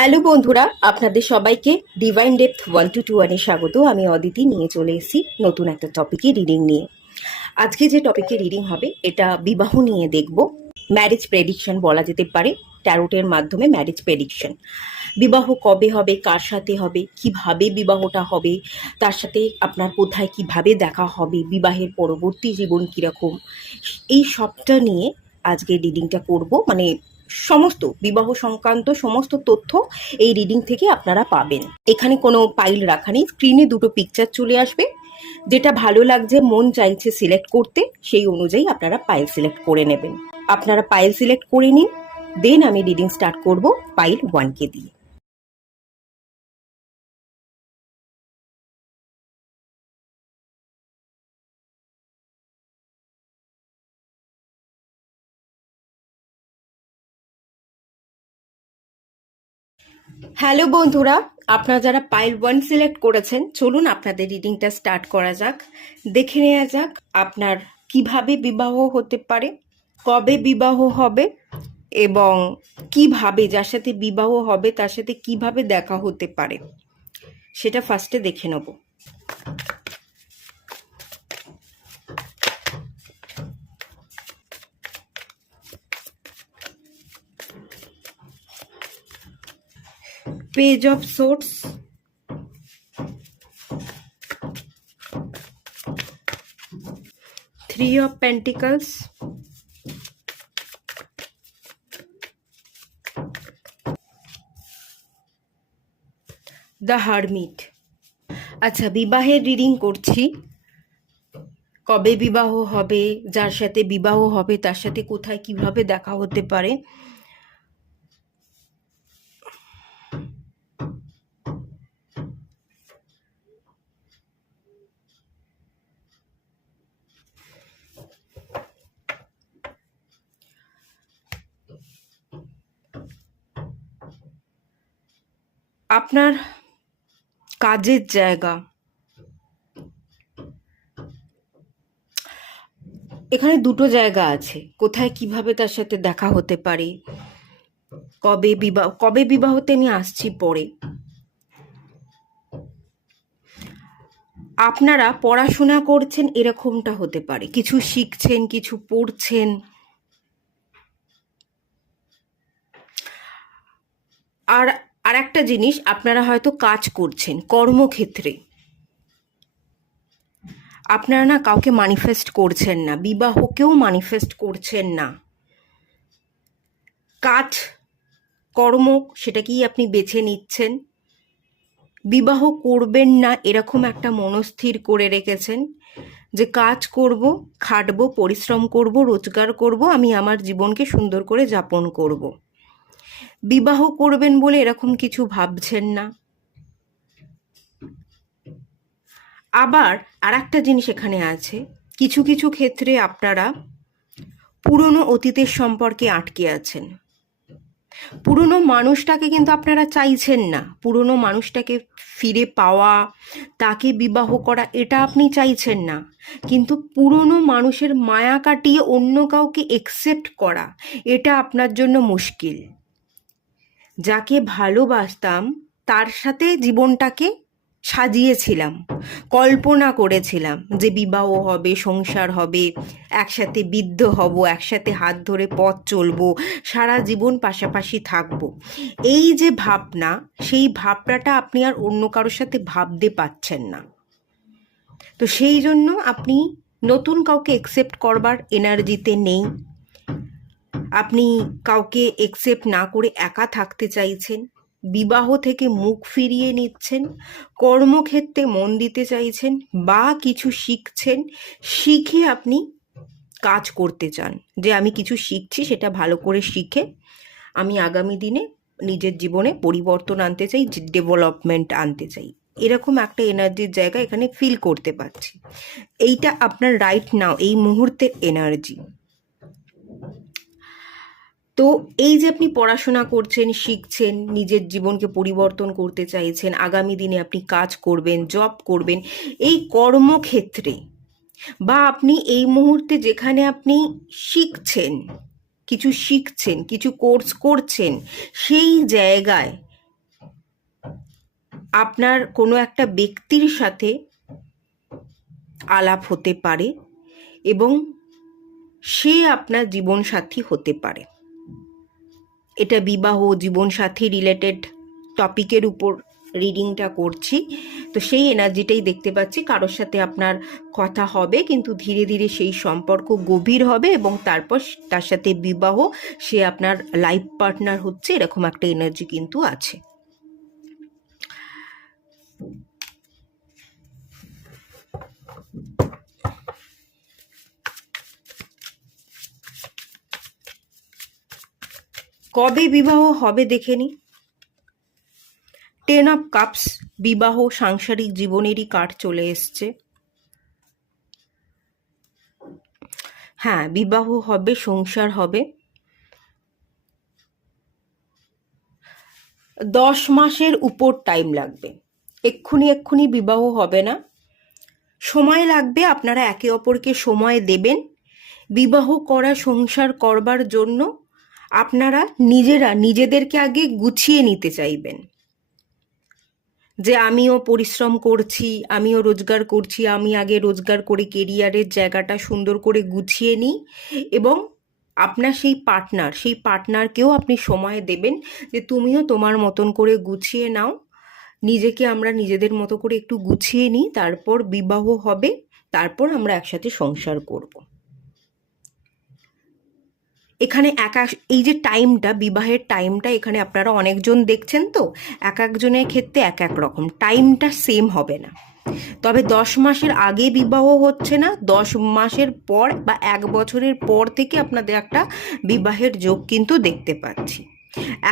Hello বন্ধুরা, আপনাদের সবাইকে ডিভাইন ডেপথ 1221-এ স্বাগত। আমি অদিতি নিয়ে চলে এসেছি নতুন একটা টপিকে রিডিং নিয়ে। আজকে যে টপিকে রিডিং হবে এটা বিবাহ নিয়ে দেখব। ম্যারেজ প্রেডিকশন বলা যেতে পারে, ট্যারোটের মাধ্যমে ম্যারেজ প্রেডিকশন। বিবাহ কবে হবে, কার সাথে হবে, কিভাবে বিবাহটা হবে, তার সাথে আপনার কোথায় কিভাবে দেখা হবে, বিবাহের পরবর্তী জীবন কীরকম, এই সবটা নিয়ে আজকে রিডিংটা করব। মানে সমস্ত বিবাহ সংক্রান্ত সমস্ত তথ্য এই রিডিং থেকে আপনারা পাবেন। এখানে কোনো পাইল রাখা নেই, স্ক্রিনে দুটো পিকচার চলে আসবে। যেটা ভালো লাগছে, মন চাইছে সিলেক্ট করতে, সেই অনুযায়ী আপনারা পাইল সিলেক্ট করে নেবেন। আপনারা পাইল সিলেক্ট করে নিন, দেন আমি রিডিং স্টার্ট করব পাইল 1কে দিয়ে। হ্যালো বন্ধুরা, আপনারা যারা পাইল 1 সিলেক্ট করেছেন, চলুন আপনাদের রিডিংটা স্টার্ট করা যাক। দেখে নেওয়া যাক আপনার কিভাবে বিবাহ হতে পারে, কবে বিবাহ হবে এবং কিভাবে, যার সাথে বিবাহ হবে তার সাথে কিভাবে দেখা হতে পারে, সেটা ফার্স্টে দেখে নেব। Page of swords, three of pentacles, the hermit. আচ্ছা, বিবাহের রিডিং করছি। কবে বিবাহ হবে, যার সাথে বিবাহ হবে তার সাথে কোথায় কিভাবে দেখা হতে পারে। আপনার কাজের জায়গা, এখানে দুটো জায়গা আছে, কোথায় কিভাবে তার সাথে দেখা হতে পারে, কবে বিবাহতে আমি আসছি পরে। আপনারা পড়াশোনা করছেন, এরকমটা হতে পারে, কিছু শিখছেন, কিছু পড়ছেন। আর একটা জিনিস, আপনারা হয়তো কাজ করছেন কর্মক্ষেত্রে, আপনারা না কাউকে ম্যানিফেস্ট করছেন না, বিবাহকেও ম্যানিফেস্ট করছেন না। কাজ কর্ম সেটাকেই আপনি বেছে নিচ্ছেন, বিবাহ করবেন না এরকম একটা মনস্থির করে রেখেছেন যে কাজ করব, খাটবো, পরিশ্রম করব, রোজগার করব, আমি আমার জীবনকে সুন্দর করে যাপন করব। বিবাহ করবেন বলে এরকম কিছু ভাবছেন না। আবার আর একটা জিনিস এখানে আছে, কিছু কিছু ক্ষেত্রে আপনারা পুরনো অতীতের সম্পর্কে আটকে আছেন। পুরনো মানুষটাকে কিন্তু আপনারা চাইছেন না, পুরনো মানুষটাকে ফিরে পাওয়া, তাকে বিবাহ করা, এটা আপনি চাইছেন না। কিন্তু পুরনো মানুষের মায়া কাটিয়ে অন্য কাউকে একসেপ্ট করা, এটা আপনার জন্য মুশকিল। যাকে ভালোবাসতাম তার সাথে জীবনটাকে সাজিয়েছিলাম, কল্পনা করেছিলাম যে বিবাহ হবে, সংসার হবে, একসাথে বৃদ্ধ হব, একসাথে হাত ধরে পথ চলবো, সারা জীবন পাশাপাশি থাকবো। এই যে ভাবনা, সেই ভাবনাটা আপনি আর অন্য কারোর সাথে ভাবতে পারছেন না। তো সেই জন্য আপনি নতুন কাউকে একসেপ্ট করবার এনার্জিতে নেই। আপনি কাউকে একসেপ্ট না করে একা থাকতে চাইছেন, বিবাহ থেকে মুখ ফিরিয়ে নিচ্ছেন, কর্মক্ষেত্রে মন দিতে চাইছেন, বা কিছু শিখছেন, শিখে আপনি কাজ করতে চান যে আমি কিছু শিখছি, সেটা ভালো করে শিখে আমি আগামী দিনে নিজের জীবনে পরিবর্তন আনতে চাই, ডেভেলপমেন্ট আনতে চাই। এরকম একটা এনার্জির জায়গা এখানে ফিল করতে পারছি। এইটা আপনার রাইট নাও, এই মুহূর্তের এনার্জি। তো এই যে আপনি পড়াশোনা করছেন, শিখছেন, নিজের জীবনকে পরিবর্তন করতে চাইছেন, আগামী দিনে আপনি কাজ করবেন, জব করবেন, এই কর্মক্ষেত্রে বা আপনি এই মুহূর্তে যেখানে আপনি শিখছেন, কিছু শিখছেন, কিছু কোর্স করছেন, সেই জায়গায় আপনার কোনো একটা ব্যক্তির সাথে আলাপ হতে পারে এবং সে আপনার জীবনসাথী হতে পারে। এটা বিবাহ জীবনসাথী রিলেটেড টপিকের উপর রিডিংটা করছি, তো সেই এনার্জিটাই দেখতে পাচ্ছি। কারোর সাথে আপনার কথা হবে, কিন্তু ধীরে ধীরে সেই সম্পর্ক গভীর হবে এবং তারপর তার সাথে বিবাহ, সে আপনার লাইফ পার্টনার হচ্ছে, এরকম একটা এনার্জি কিন্তু আছে। কবে বিবাহ হবে দেখে নি। 10 অফ কাপস, বিবাহ সাংসারিক জীবনেরই কার্ড চলে এসছে। হ্যাঁ, বিবাহ হবে, সংসার হবে। 10 মাসের উপর টাইম লাগবে, এক্ষুনি বিবাহ হবে না, সময় লাগবে। আপনারা একে অপরকে সময় দেবেন। বিবাহ করা, সংসার করবার জন্য আপনারা নিজেদেরকে আগে গুছিয়ে নিতে চাইবেন, যে আমিও পরিশ্রম করছি, আমিও রোজগার করছি, আমি আগে রোজগার করে কেরিয়ারের জায়গাটা সুন্দর করে গুছিয়ে নিই। এবং আপনার সেই পার্টনারকেও আপনি সময় দেবেন, যে তুমিও তোমার মতন করে গুছিয়ে নাও, নিজেকে আমরা নিজেদের মতো করে একটু গুছিয়ে নিই, তারপর বিবাহ হবে, তারপর আমরা একসাথে সংসার করব। এখানে এই যে টাইমটা, বিবাহের টাইমটা, এখানে আপনারা অনেকজন দেখছেন, তো এক একজনের ক্ষেত্রে এক এক রকম টাইমটা সেম হবে না। তবে 10 মাসের আগে বিবাহ হচ্ছে না, 10 মাসের পর বা 1 বছরের পর থেকে আপনাদের একটা বিবাহের যোগ কিন্তু দেখতে পাচ্ছি।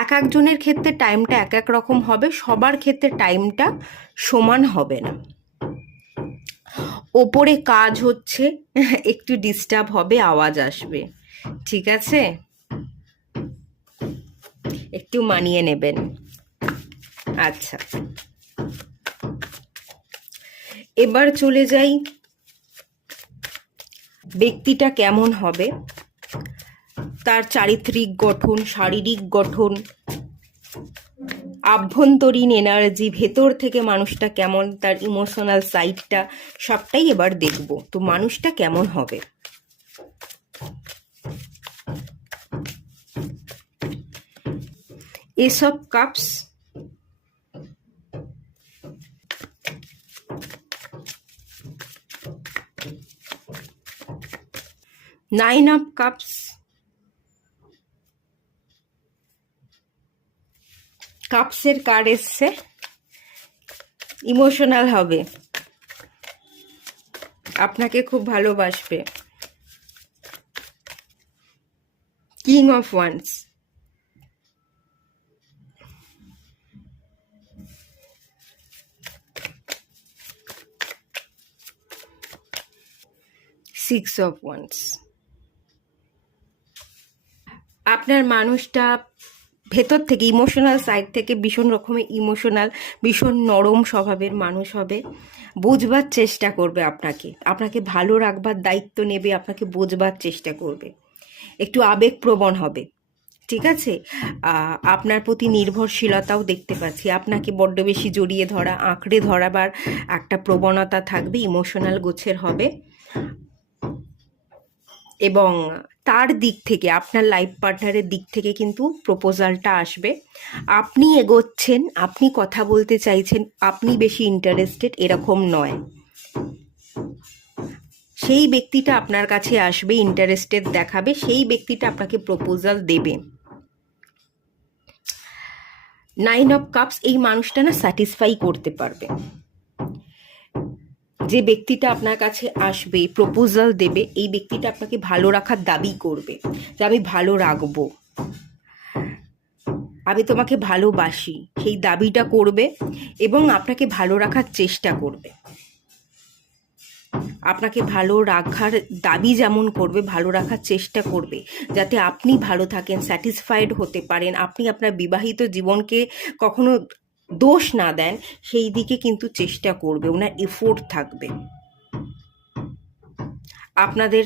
এক একজনের ক্ষেত্রে টাইমটা এক এক রকম হবে, সবার ক্ষেত্রে টাইমটা সমান হবে না। ওপরে কাজ হচ্ছে, একটু ডিস্টার্ব হবে, আওয়াজ আসবে, ঠিক আছে, একটু মানিয়ে নেবেন। আচ্ছা, এবার চলে যাই ব্যক্তিটা কেমন হবে, তার চারিত্রিক গঠন, শারীরিক গঠন, আভ্যন্তরীণ এনার্জি, ভেতর থেকে মানুষটা কেমন, তার ইমোশনাল সাইডটা, সবটাই এবার দেখব। তো মানুষটা কেমন হবে। Ace of cups, nine of cups, কাপসের কার্ড এসছে, ইমোশনাল হবে, আপনাকে খুব ভালোবাসবে। King of wands, six of wands. আপনার মানুষটা ভেতর থেকে, ইমোশনাল সাইড থেকে ভীষণ রকমের ইমোশনাল, ভীষণ নরম স্বভাবের মানুষ হবে, বোঝবার চেষ্টা করবে আপনাকে ভালো রাখবার দায়িত্ব নেবে, আপনাকে বোঝবার চেষ্টা করবে, একটু আবেগপ্রবণ হবে, ঠিক আছে। আপনার প্রতি নির্ভরশীলতাও দেখতে পাচ্ছি, আপনাকে বড্ড বেশি জড়িয়ে ধরা, আঁকড়ে ধরাবার একটা প্রবণতা থাকবে, ইমোশনাল গোছের হবে। এবং তার দিক থেকে, আপনার লাইফ পার্টনারের দিক থেকে কিন্তু প্রপোজালটা আসবে, আপনি এগোচ্ছেন, আপনি কথা বলতে চাইছেন, আপনি বেশি ইন্টারেস্টেড, এরকম নয়। সেই ব্যক্তিটা আপনার কাছে আসবে, ইন্টারেস্টেড দেখাবে, সেই ব্যক্তিটা আপনাকে প্রপোজাল দেবে। নাইন অফ কাপস, এই মানুষটা না স্যাটিসফাই করতে পারবে। যে ব্যক্তিটা আপনার কাছে আসবে, প্রপোজাল দেবে, এই ব্যক্তিটা আপনাকে ভালো রাখার দাবি করবে, যে আমি ভালো রাখবো, আমি তোমাকে ভালোবাসি, সেই দাবিটা করবে এবং আপনাকে ভালো রাখার চেষ্টা করবে। আপনাকে ভালো রাখার দাবি যেমন করবে, ভালো রাখার চেষ্টা করবে, যাতে আপনি ভালো থাকেন, স্যাটিসফাইড হতে পারেন, আপনি আপনার বিবাহিত জীবনকে কখনো দোষ না দেন, সেই দিকে কিন্তু চেষ্টা করবে, ওনার এফোর্ট থাকবে। আপনাদের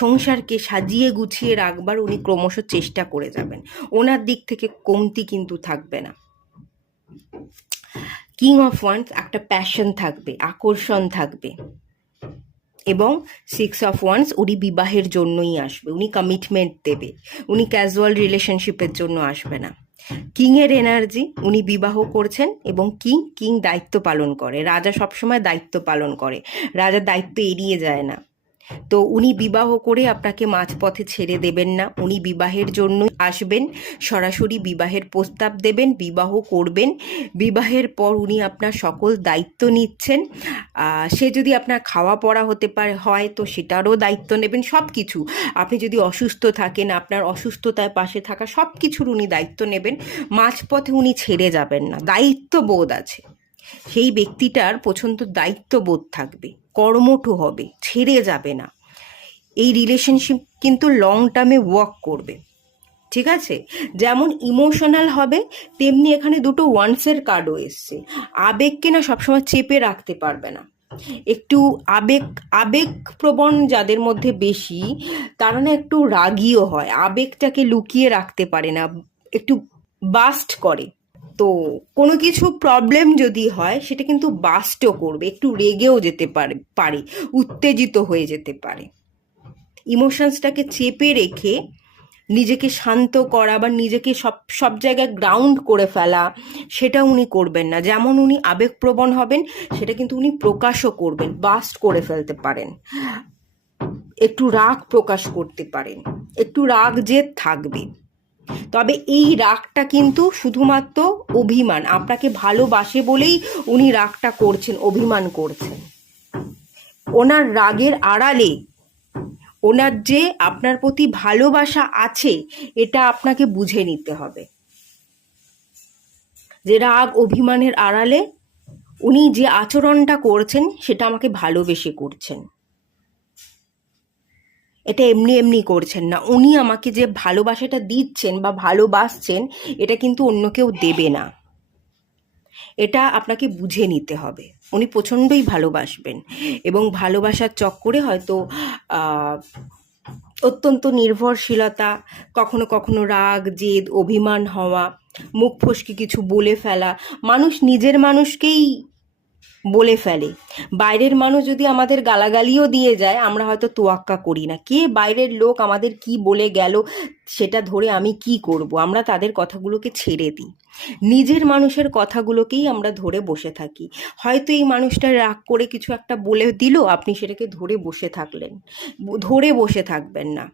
সংসারকে সাজিয়ে গুছিয়ে রাখবার উনি ক্রমশ চেষ্টা করে যাবেন, ওনার দিক থেকে কমতি কিন্তু থাকবে না। কিং অফ ওয়ান্স একটা প্যাশন থাকবে, আকর্ষণ থাকবে। এবং 6 অফ ওয়ান্স উনি বিবাহের জন্যই আসবে, উনি কমিটমেন্ট দেবে, উনি ক্যাজুয়াল রিলেশনশিপের জন্য আসবে না। কিংয়ের এনার্জি, উনি বিবাহ করছেন এবং কিং দায়িত্ব পালন করে, রাজা সবসময় দায়িত্ব পালন করে, রাজা দায়িত্ব এড়িয়ে যায় না। তো উনি বিবাহ করে আপনাকে মাঝপথে ছেড়ে দেবেন না, উনি বিবাহের জন্য আসবেন, সরাসরি বিবাহের প্রস্তাব দেবেন, বিবাহ করবেন, বিবাহের পর উনি আপনার সকল দায়িত্ব নিচ্ছেন। সে যদি আপনার খাওয়া পড়া হতে পারে হয় তো সেটারও দায়িত্ব নেবেন, সব কিছু। আপনি যদি অসুস্থ থাকেন, আপনার অসুস্থতায় পাশে থাকা সব কিছুর উনি দায়িত্ব নেবেন, মাঝপথে উনি ছেড়ে যাবেন না, দায়িত্ববোধ আছে। সেই ব্যক্তিটার প্রচণ্ড দায়িত্ববোধ থাকবে, কর্মঠ হবে, ছেড়ে যাবে না। এই রিলেশনশিপ কিন্তু লং টার্মে ওয়ার্ক করবে, ঠিক আছে? যেমন ইমোশনাল হবে, তেমনি এখানে দুটো ওয়ান্সের কার্ডও এসছে। আবেগকে না সবসময় চেপে রাখতে পারবে না, একটু আবেগপ্রবণ যাদের মধ্যে বেশি, তারা না একটু রাগীও হয়, আবেগটাকে লুকিয়ে রাখতে পারে না, একটু বাস্ট করে। তো কোনো কিছু প্রবলেম যদি হয় সেটা কিন্তু বাস্টও করবে, একটু রেগেও যেতে পারে, উত্তেজিত হয়ে যেতে পারে। ইমোশনসটাকে চেপে রেখে নিজেকে শান্ত করা বা নিজেকে সব জায়গায় গ্রাউন্ড করে ফেলা, সেটা উনি করবেন না। যেমন উনি আবেগপ্রবণ হবেন, সেটা কিন্তু উনি প্রকাশও করবেন, বাস্ট করে ফেলতে পারেন, একটু রাগ প্রকাশ করতে পারেন, একটু রাগ জেদ থাকবে। তবে এই রাগটা কিন্তু শুধুমাত্র অভিমান, আপনাকে ভালোবাসে বলেই উনি রাগটা করছেন, অভিমান করছেন। ওনার রাগের আড়ালে ওনার যে আপনার প্রতি ভালোবাসা আছে, এটা আপনাকে বুঝে নিতে হবে। যে রাগ অভিমানের আড়ালে উনি যে আচরণটা করছেন সেটা আমাকে ভালোবেসে করছেন, এটা এমনি এমনি করছেন না। উনি আমাকে যে ভালোবাসাটা দিচ্ছেন বা ভালোবাসছেন, এটা কিন্তু অন্য কেউ দেবে না, এটা আপনাকে বুঝে নিতে হবে। উনি প্রচণ্ডই ভালোবাসবেন এবং ভালোবাসার চক্করে হয়তো অত্যন্ত নির্ভরশীলতা, কখনো কখনো রাগ জেদ অভিমান হওয়া, মুখ ফসকে কিছু বলে ফেলা। মানুষ নিজের মানুষকেই বলে ফেলে, বাইরের মানুষ যদি আমাদের গালাগালিও দিয়ে যায়, আমরা হয়তো তোয়াক্কা করি না, কে বাইরের লোক আমাদের কি বলে গেল সেটা ধরে আমি কি করব, আমরা তাদের কথাগুলোকে ছেড়ে দিই। নিজের মানুষের কথাগুলোকেই আমরা ধরে বসে থাকি। হয়তো এই মানুষটা রাগ করে কিছু একটা বলে দিল, আপনি সেটাকে ধরে বসে থাকলেন, ধরে বসে থাকবেন না।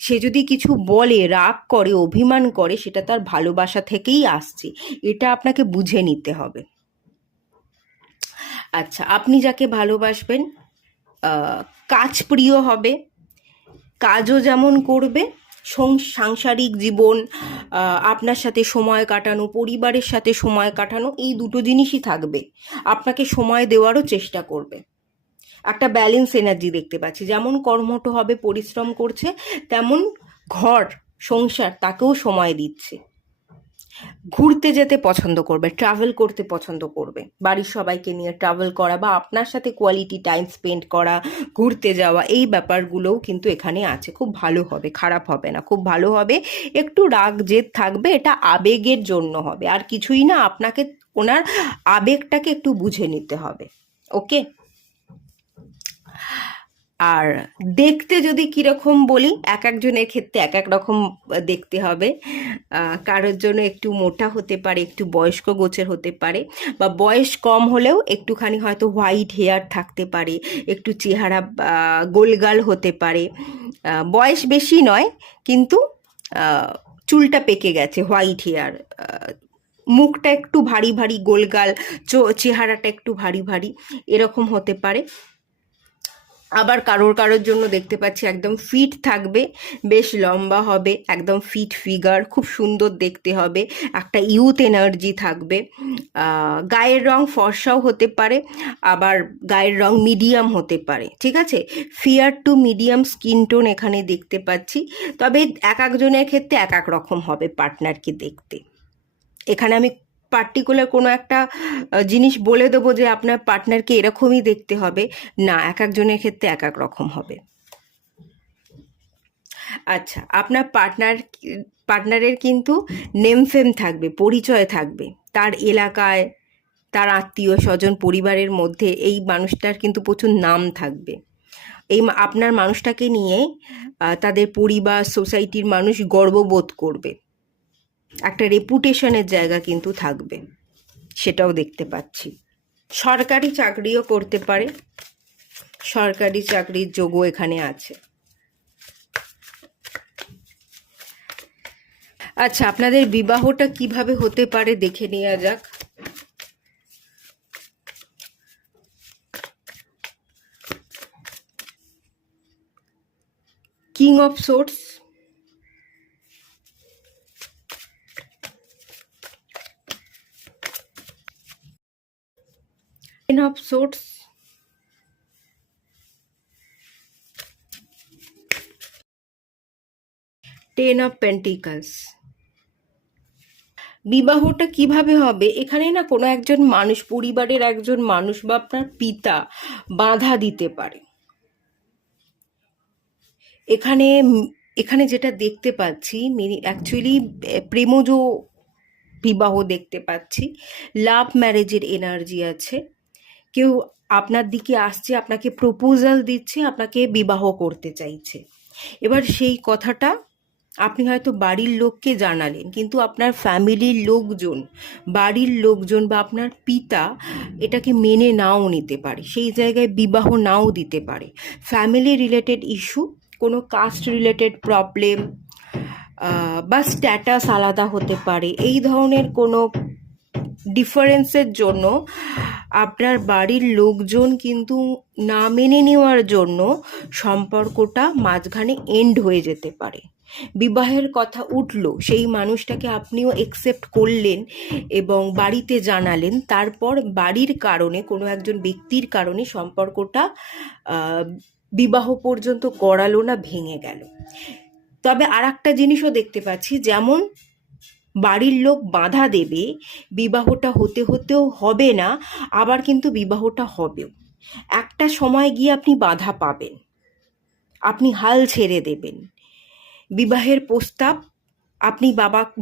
সে যদি কিছু বলে, রাগ করে, অভিমান করে, সেটা তার ভালোবাসা থেকেই আসছে, এটা আপনাকে বুঝে নিতে হবে। আচ্ছা, আপনি যাকে ভালোবাসবেন কাজ প্রিয় হবে, কাজও যেমন করবে, সাংসারিক জীবন, আপনার সাথে সময় কাটানো, পরিবারের সাথে সময় কাটানো, এই দুটো জিনিসই থাকবে, আপনাকে সময় দেওয়ারও চেষ্টা করবে। একটা ব্যালেন্স এনার্জি দেখতে পাচ্ছি, যেমন কর্মঠ হবে, পরিশ্রম করছে, তেমন ঘর সংসার তাকেও সময় দিচ্ছে। ঘুরতে যেতে পছন্দ করবে, ট্রাভেল করতে পছন্দ করবে, বাড়ির সবাইকে নিয়ে ট্রাভেল করা বা আপনার সাথে কোয়ালিটি টাইম স্পেন্ড করা, ঘুরতে যাওয়া, এই ব্যাপারগুলোও কিন্তু এখানে আছে। খুব ভালো হবে, খারাপ হবে না, খুব ভালো হবে। একটু রাগ জেদ থাকবে, এটা আবেগের জন্য হবে, আর কিছুই না। আপনাকে ওনার আবেগটাকে একটু বুঝে নিতে হবে, ওকে? আর দেখতে যদি কিরকম বলি, এক একজনের ক্ষেত্রে এক এক রকম দেখতে হবে। কারোর জন্য একটু মোটা হতে পারে, একটু বয়স্ক গোছের হতে পারে, বা বয়স কম হলেও একটুখানি হয়তো হোয়াইট হেয়ার থাকতে পারে, একটু চেহারা গোলগাল হতে পারে। বয়স বেশি নয়, কিন্তু চুলটা পেকে গেছে, হোয়াইট হেয়ার, মুখটা একটু ভারী ভারী, গোলগাল, চেহারাটা একটু ভারী ভারী, এরকম হতে পারে। আবার কারোর জন্য দেখতে পাচ্ছি একদম ফিট থাকবে, বেশ লম্বা হবে, একদম ফিট ফিগার, খুব সুন্দর দেখতে হবে, একটা ইউথ এনার্জি থাকবে। গায়ের রং ফর্সাও হতে পারে, আবার গায়ের রং মিডিয়াম হতে পারে, ঠিক আছে? Fair to medium skin tone এখানে দেখতে পাচ্ছি। তবে এক একজনের ক্ষেত্রে এক এক রকম হবে পার্টনারকে দেখতে। এখানে আমি পার্টিকুলার কোনো একটা জিনিস বলে দেবো যে আপনার পার্টনারকে এরকমই দেখতে হবে, না, এক একজনের ক্ষেত্রে এক এক রকম হবে। আচ্ছা, আপনার পার্টনারের কিন্তু নেম ফেম থাকবে, পরিচয় থাকবে, তার এলাকায় তার আত্মীয় স্বজন পরিবারের মধ্যে এই মানুষটার কিন্তু প্রচুর নাম থাকবে। এই আপনার মানুষটাকে নিয়ে তাদের পরিবার, সোসাইটির মানুষ গর্ববোধ করবে, একটা রেপুটেশনের জায়গা কিন্তু থাকবে, সেটাও দেখতে পাচ্ছি। সরকারি চাকরিও করতে পারে, সরকারি চাকরির যোগও এখানে আছে। আচ্ছা, আপনাদের বিবাহটা কিভাবে হতে পারে দেখে নেওয়া যাক। King of swords, ten of swords, ten of pentacles. বিবাহটা কিভাবে হবে, এখানে না কোনো একজন মানুষ, পরিবারের একজন মানুষ বা আপনার পিতা বাধা দিতে পারে। এখানে এখানে যেটা দেখতে পাচ্ছি, অ্যাকচুয়ালি প্রেমজ বিবাহ দেখতে পাচ্ছি, লাভ ম্যারেজের এনার্জি আছে। কেউ আপনার দিকে আসছে, আপনাকে প্রপোজাল দিচ্ছে, আপনাকে বিবাহ করতে চাইছে। এবার সেই কথাটা আপনি হয়তো বাড়ির লোককে জানালেন, কিন্তু আপনার ফ্যামিলির লোকজন, বাড়ির লোকজন বা আপনার পিতা এটাকে মেনে নাও নিতে পারে, সেই জায়গায় বিবাহ নাও দিতে পারে। ফ্যামিলি রিলেটেড ইস্যু, কোনো কাস্ট রিলেটেড প্রবলেম বা স্ট্যাটাস আলাদা হতে পারে, এই ধরনের কোনো ডিফারেন্সের জন্য আপনার বাড়ির লোকজন কিন্তু না মেনে নেওয়ার জন্য সম্পর্কটা মাঝখানে এন্ড হয়ে যেতে পারে। বিবাহের কথা উঠলো, সেই মানুষটাকে আপনিও একসেপ্ট করলেন এবং বাড়িতে জানালেন, তারপর বাড়ির কারণে, কোনো একজন ব্যক্তির কারণে সম্পর্কটা বিবাহ পর্যন্ত গড়ালো না, ভেঙে গেল। তবে আর একটা জিনিসও দেখতে পাচ্ছি, যেমন বাড়ির লোক বাধা দেবে, বিবাহটা হতে হতেও হবে না, আবার কিন্তু বিবাহটা হবেও। একটা সময় গিয়ে আপনি বাধা পাবেন, আপনি হাল ছেড়ে দেবেন। বিবাহের প্রস্তাব আপনি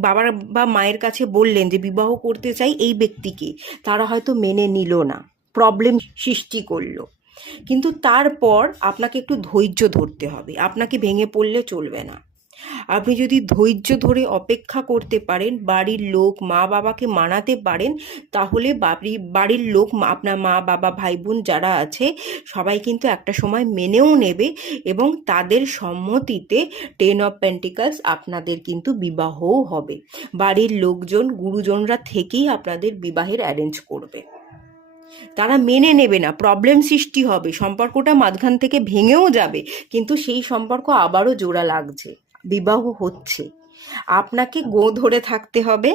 বাবার বা মায়ের কাছে বললেন যে বিবাহ করতে চাই এই ব্যক্তিকে, তারা হয়তো মেনে নিল না, প্রবলেম সৃষ্টি করলো, কিন্তু তারপর আপনাকে একটু ধৈর্য ধরতে হবে, আপনাকে ভেঙে পড়লে চলবে না। আপনি যদি ধৈর্য ধরে অপেক্ষা করতে পারেন, বাড়ির লোক, মা বাবাকে মানাতে পারেন, তাহলে বাড়ির লোক, আপনার মা বাবা ভাই বোন যারা আছে সবাই কিন্তু একটা সময় মেনেও নেবে এবং তাদের সম্মতিতে টেন অফ পেন্টিকলস আপনাদের কিন্তু বিবাহও হবে। বাড়ির লোকজন, গুরুজনরা থেকেই আপনাদের বিবাহের অ্যারেঞ্জ করবে। তারা মেনে নেবে না, প্রবলেম সৃষ্টি হবে, সম্পর্কটা মাঝখান থেকে ভেঙেও যাবে, কিন্তু সেই সম্পর্ক আবারও জোড়া লাগছে, বিবাহ হচ্ছে। আপনাকে ধরে থাকতে হবে,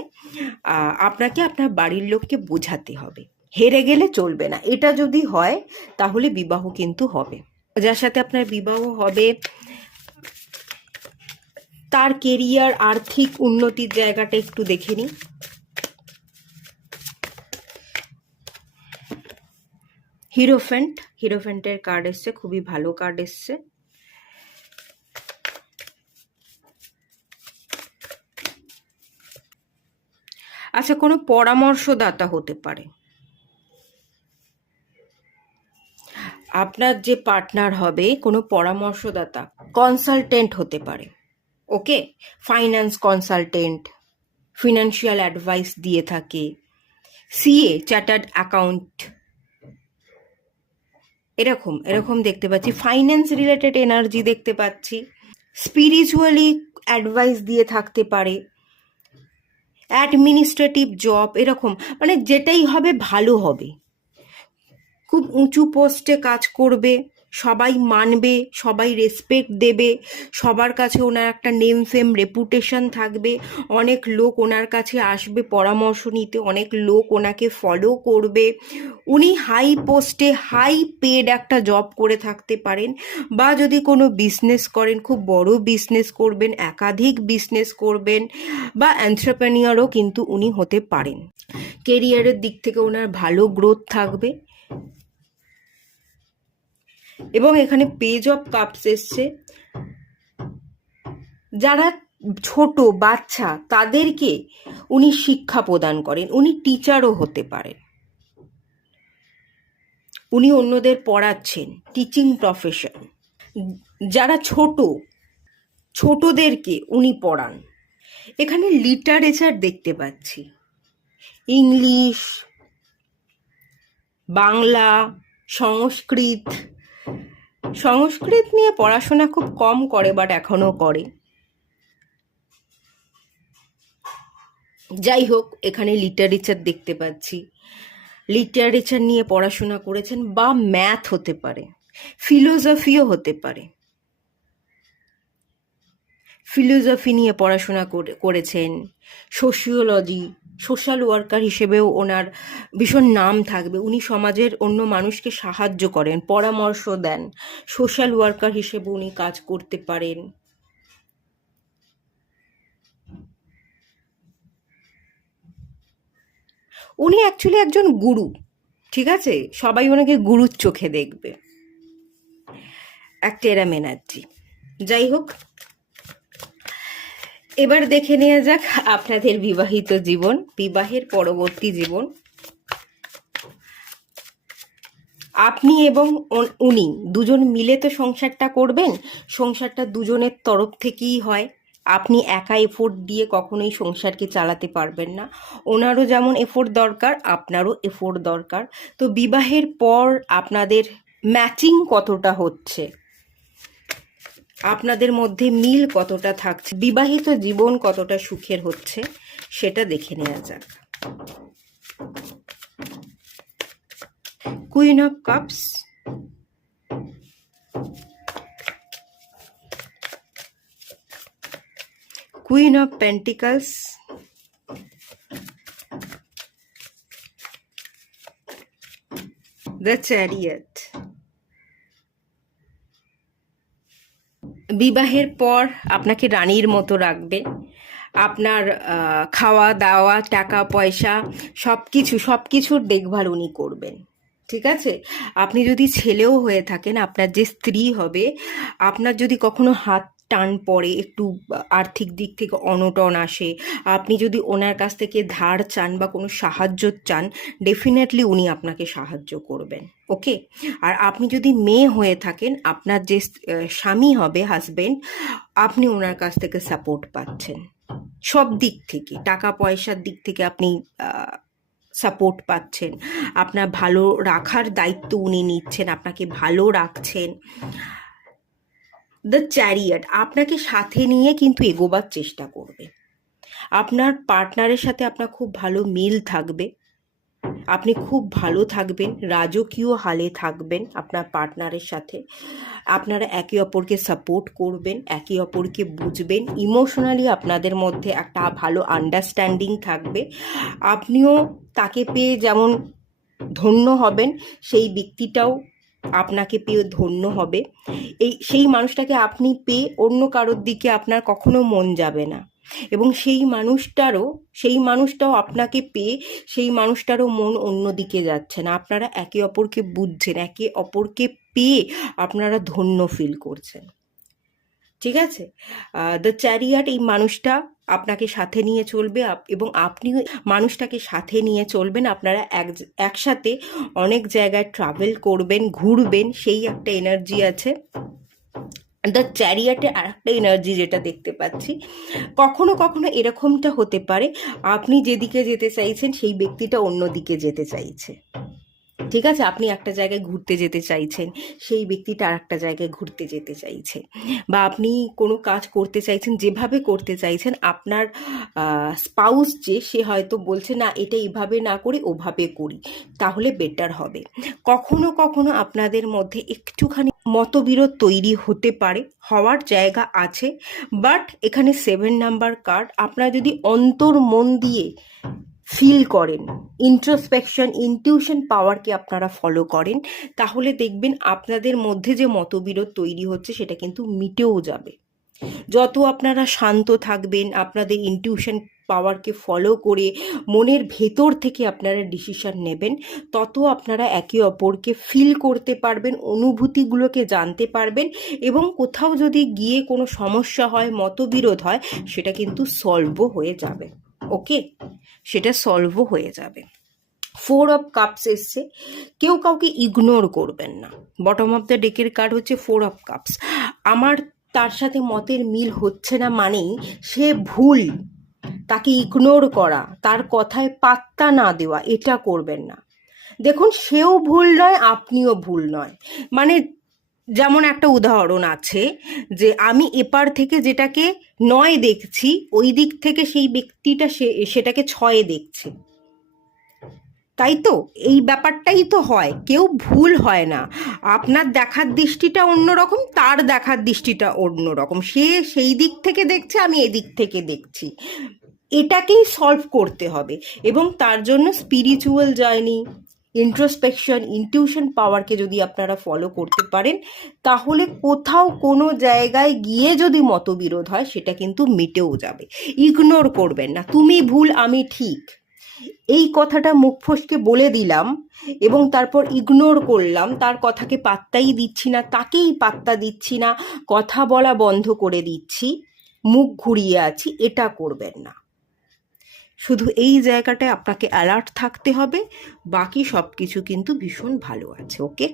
আপনাকে আপনার বাড়ির লোককে বোঝাতে হবে, হেরে গেলে চলবে না। এটা যদি হয় তাহলে বিবাহ কিন্তু হবে। যার সাথে আপনার বিবাহ হবে তার কেরিয়ার, আর্থিক উন্নতির জায়গাটা একটু দেখে নিই। হিরোফ্যান্টের কার্ড এসছে, খুবই ভালো কার্ড এসছে। আচ্ছা, কোনো পরামর্শদাতা হতে পারে, আপনার যে পার্টনার হবে কোনো পরামর্শদাতা, কনসালটেন্ট হতে পারে। ওকে, ফাইন্যান্স কনসালটেন্ট, ফিনান্সিয়াল অ্যাডভাইস দিয়ে থাকে, সিএ, চার্টার্ড অ্যাকাউন্ট, এরকম দেখতে পাচ্ছি। ফাইন্যান্স রিলেটেড এনার্জি দেখতে পাচ্ছি। স্পিরিচুয়ালি অ্যাডভাইস দিয়ে থাকতে পারে, অ্যাডমিনিস্ট্রেটিভ জব, এরকম, মানে যেটাই হবে ভালো হবে। খুব উঁচু পোস্টে কাজ করবে, সবাই মানবে, সবাই রেসপেক্ট দেবে, সবার কাছে ওনার একটা নেম ফেম রেপুটেশন থাকবে, অনেক লোক ওনার কাছে আসবে পরামর্শ নিতে, অনেক লোক ওনাকে ফলো করবে। উনি হাই পোস্টে, হাই পেড একটা জব করে থাকতে পারেন, বা যদি কোনো বিজনেস করেন, খুব বড় বিজনেস করবেন, একাধিক বিজনেস করবেন, বা এন্টারপ্রেনিয়রও কিন্তু উনি হতে পারেন। কেরিয়ারের দিক থেকে ওনার ভালো গ্রোথ থাকবে। এবং এখানে পেজ অফ কাপস এসছে, যারা ছোট বাচ্চা তাদেরকে উনি শিক্ষা প্রদান করেন, উনি টিচারও হতে পারেন। উনি অন্যদের পড়াচ্ছেন, টিচিং প্রফেশন। যারা ছোটদেরকে উনি পড়ান। এখানে লিটারেচার দেখতে পাচ্ছি, ইংলিশ, বাংলা, সংস্কৃত। সংস্কৃত নিয়ে পড়াশোনা খুব কম করে, বাট এখনো করে। যাই হোক, এখানে লিটারেচার দেখতে পাচ্ছি। লিটারেচার নিয়ে পড়াশোনা করেছেন, বা ম্যাথ হতে পারে, ফিলোসফিও হতে পারে। ফিলোসফি নিয়ে পড়াশোনা করেছেন, সোশিওলজি, সোশ্যাল ওয়ার্কার হিসেবেও ওনার ভীষণ নাম থাকবে। উনি সমাজের অন্য মানুষকে সাহায্য করেন, পরামর্শ দেন, সোশ্যাল ওয়ার্কার হিসেবে উনি কাজ করতে পারেন। উনি অ্যাকচুয়ালি একজন গুরু, ঠিক আছে? সবাই ওনাকে গুরুর চোখে দেখবে। একটা এরা এনার্জি। যাই হোক, এবার দেখে নেওয়া যাক আপনাদের বিবাহিত জীবন, বিবাহের পরবর্তী জীবন। আপনি এবং উনি দুজন মিলে তো সংসারটা করবেন। সংসারটা দুজনের তরফ থেকেই হয়। আপনি একা এফোর্ট দিয়ে কখনোই সংসারকে চালাতে পারবেন না। ওনারও যেমন এফোর্ট দরকার, আপনারও এফোর্ট দরকার। তো বিবাহের পর আপনাদের ম্যাচিং কতটা হচ্ছে, আপনাদের মধ্যে মিল কতটা থাকছে, বিবাহিত জীবন কতটা সুখের হচ্ছে, সেটা দেখে নেওয়া যাক। Queen of cups, queen of pentacles, the chariot. বিবাহের পর আপনাকে রানীর মতো রাখবে। আপনার খাওয়া দাওয়া, টাকা পয়সা, সব কিছুর দেখভাল উনি করবেন, ঠিক আছে? আপনি যদি ছেলেও হয়ে থাকেন, আপনার যে স্ত্রী হবে, আপনার যদি কখনো হাত টান পড়ে, একটু আর্থিক দিক থেকে অনটন আসে, আপনি যদি ওনার কাছ থেকে ধার চান বা কোনো সাহায্য চান, ডেফিনেটলি উনি আপনাকে সাহায্য করবেন, ওকে? আর আপনি যদি মেয়ে হয়ে থাকেন, আপনার যে স্বামী হবে, হাজবেন্ড, আপনি ওনার কাছ থেকে সাপোর্ট পাচ্ছেন সব দিক থেকে। টাকা পয়সার দিক থেকে আপনি সাপোর্ট পাচ্ছেন, আপনার ভালো রাখার দায়িত্ব উনি নিচ্ছেন, আপনাকে ভালো রাখছেন। দ্য চ্যারিয়ট আপনাকে সাথে নিয়ে কিন্তু এগোবার চেষ্টা করবে। আপনার পার্টনারের সাথে আপনার খুব ভালো মিল থাকবে, আপনি খুব ভালো থাকবেন, রাজকীয় হালে থাকবেন আপনার পার্টনারের সাথে। আপনারা একে অপরকে সাপোর্ট করবেন, একে অপরকে বুঝবেন, ইমোশনালি আপনাদের মধ্যে একটা ভালো আন্ডারস্ট্যান্ডিং থাকবে। আপনিও তাকে পেয়ে যেমন ধন্য হবেন, সেই ব্যক্তিটাও আপনাকে পেয়ে ধন্য হবে। সেই মানুষটাকে আপনি পেয়ে অন্য কারোর দিকে আপনার কখনো মন যাবে না, এবং সেই মানুষটাও আপনাকে পেয়ে সেই মানুষটারও মন অন্যদিকে যাচ্ছে না। আপনারা একে অপরকে বুঝছেন, একে অপরকে পেয়ে আপনারা ধন্য ফিল করছেন, ঠিক আছে? দ্য চ্যারিয়ট, এই মানুষটা আপনাকে সাথে নিয়ে চলবে, এবং আপনিও মানুষটাকে সাথে নিয়ে চলবেন। আপনারা একসাথে অনেক জায়গায় ট্রাভেল করবেন, ঘুরবেন, সেই একটা এনার্জি আছে। দ্য চ্যারিয়টে আর একটা এনার্জি যেটা দেখতে পাচ্ছি, কখনো কখনো এরকমটা হতে পারে আপনি যেদিকে যেতে চাইছেন সেই ব্যক্তিটা অন্য দিকে যেতে চাইছে, ঠিক আছে? আপনি একটা জায়গায় ঘুরতে যেতে চাইছেন, সেই ব্যক্তিটা আর একটা জায়গায় ঘুরতে যেতে চাইছে, বা আপনি কোনো কাজ করতে চাইছেন, যেভাবে করতে চাইছেন, আপনার স্পাউস সে হয়তো বলছে না, এটা এইভাবে না করে ওভাবে করি, তাহলে বেটার হবে। কখনো কখনো আপনাদের মধ্যে একটুখানি মতবিরোধ তৈরি হতে পারে, হওয়ার জায়গা আছে। বাট এখানে 7 নাম্বার কার্ড, আপনারা যদি অন্তর মন দিয়ে ফিল করেন, ইন্ট্রোস্পেকশন, ইনটিউশন পাওয়ারকে আপনারা ফলো করেন, তাহলে দেখবেন আপনাদের মধ্যে যে মতবিরোধ তৈরি হচ্ছে সেটা কিন্তু মিটেও যাবে। যত আপনারা শান্ত থাকবেন, আপনাদের ইনটিউশন পাওয়ারকে ফলো করে মনের ভেতর থেকে আপনারা ডিসিশন নেবেন, তত আপনারা একে অপরকে ফিল করতে পারবেন, অনুভূতিগুলোকে জানতে পারবেন, এবং কোথাও যদি গিয়ে কোনো সমস্যা হয়, মতবিরোধ হয়, সেটা কিন্তু সলভও হয়ে যাবে, ওকে? সেটা সলভও হয়ে যাবে। ফোর অফ কাপস এসছে, কেউ কাউকে ইগনোর করবেন না। বটম অফ দ্য ডেকের কার্ড হচ্ছে ফোর অফ কাপস। আমার তার সাথে মতের মিল হচ্ছে না মানেই সে ভুল, তাকে ইগনোর করা, তার কথায় পাত্তা না দেওয়া, এটা করবেন না। দেখুন, সেও ভুল নয়, আপনিও ভুল নয়। মানে যেমন একটা উদাহরণ আছে যে আমি এপার থেকে যেটাকে 9 দেখছি, ওই দিক থেকে সেই ব্যক্তিটা সেটাকে 6 দেখছে, তাই তো? এই ব্যাপারটাই তো হয়, কেউ ভুল হয় না। আপনার দেখার দৃষ্টিটা অন্যরকম, তার দেখার দৃষ্টিটা অন্যরকম, সে সেই দিক থেকে দেখছে, আমি এদিক থেকে দেখছি। এটাকেই সলভ করতে হবে, এবং তার জন্য স্পিরিচুয়াল জার্নি, ইন্ট্রোস্পেকশন, ইনটিউশন পাওয়ারকে যদি আপনারা ফলো করতে পারেন, তাহলে কোথাও কোনো জায়গায় গিয়ে যদি মতবিরোধ হয় সেটা কিন্তু মিটেও যাবে। ইগনোর করবেন না, তুমি ভুল আমি ঠিক, এই কথাটা মুখ ফসকে বলে দিলাম এবং তারপর ইগনোর করলাম, তার কথাকে পাত্তাই দিচ্ছি না, তাকেই পাত্তা দিচ্ছি না, কথা বলা বন্ধ করে দিচ্ছি, মুখ ঘুরিয়ে আছি, এটা করবেন না। শুধু এই জায়গাটায় আপনাকে অ্যালার্ট থাকতে হবে, বাকি সব কিছু কিন্তু ভীষণ ভালো আছে। ওকে,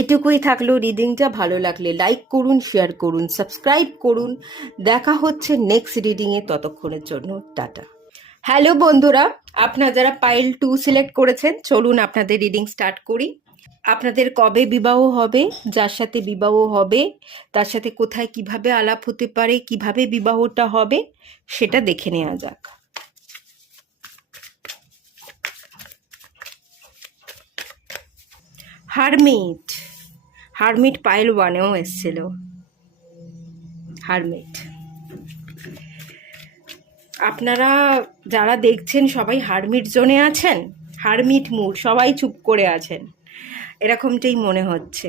এটুকুই থাকলো রিডিংটা। ভালো লাগলে লাইক করুন, শেয়ার করুন, সাবস্ক্রাইব করুন। দেখা হচ্ছে নেক্সট রিডিংয়ে, ততক্ষণের জন্য টাটা। হ্যালো বন্ধুরা, আপনারা যারা পাইল 2 সিলেক্ট করেছেন, চলুন আপনাদের রিডিং স্টার্ট করি। আপনাদের কবে বিবাহ হবে, যার সাথে বিবাহ হবে তার সাথে কোথায় কিভাবে আলাপ হতে পারে, কিভাবে বিবাহটা হবে সেটা দেখে নেওয়া যাক। হারমিট, হারমিট পাইল 1-এও এসেছিল। হারমিট, আপনারা যারা দেখছেন সবাই হারমিট জোনে আছেন, হারমিট মুড, সবাই চুপ করে আছেন, এরকমটাই মনে হচ্ছে।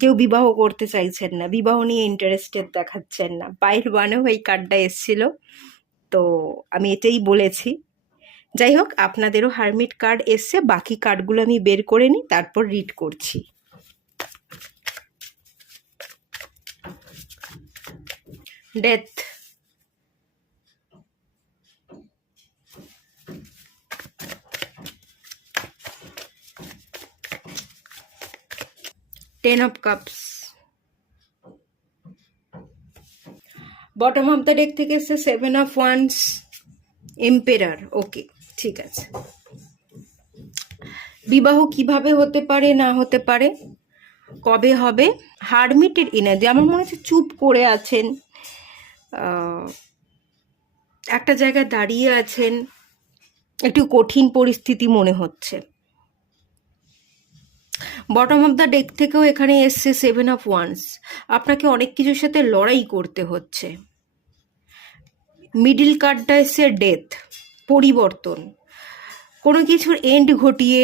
কেউ বিবাহ করতে চাইছেন না, বিবাহ নিয়ে ইন্টারেস্টেড দেখাচ্ছেন না। পাইল 1-এও এই কার্ডটা এসেছিল, তো আমি এটাই বলেছি। যাই হোক, আপনাদেরও হারমিট কার্ড এসছে, বাকি কার্ডগুলো আমি বের করে নিই, তারপর রিড করছি। Death, ten of cups, bottom of the deck থেকে এসছে 7 অফ ওয়ান্স, এম্পেরার। ওকে, ঠিক আছে। বিবাহ কিভাবে হতে পারে না হতে পারে, কবে হবে, হারমিটের এনার্জি আমার মনে হচ্ছে চুপ করে আছেন, একটা জায়গায় দাঁড়িয়ে আছেন, একটু কঠিন পরিস্থিতি মনে হচ্ছে। বটম অফ দ্য ডেক থেকেও এখানে এসছে 7 অফ ওয়ান্স, আপনাকে অনেক কিছুর সাথে লড়াই করতে হচ্ছে। মিডিল কার্ডটা এসছে ডেথ, পরিবর্তন, কোনো কিছুর এন্ড ঘটিয়ে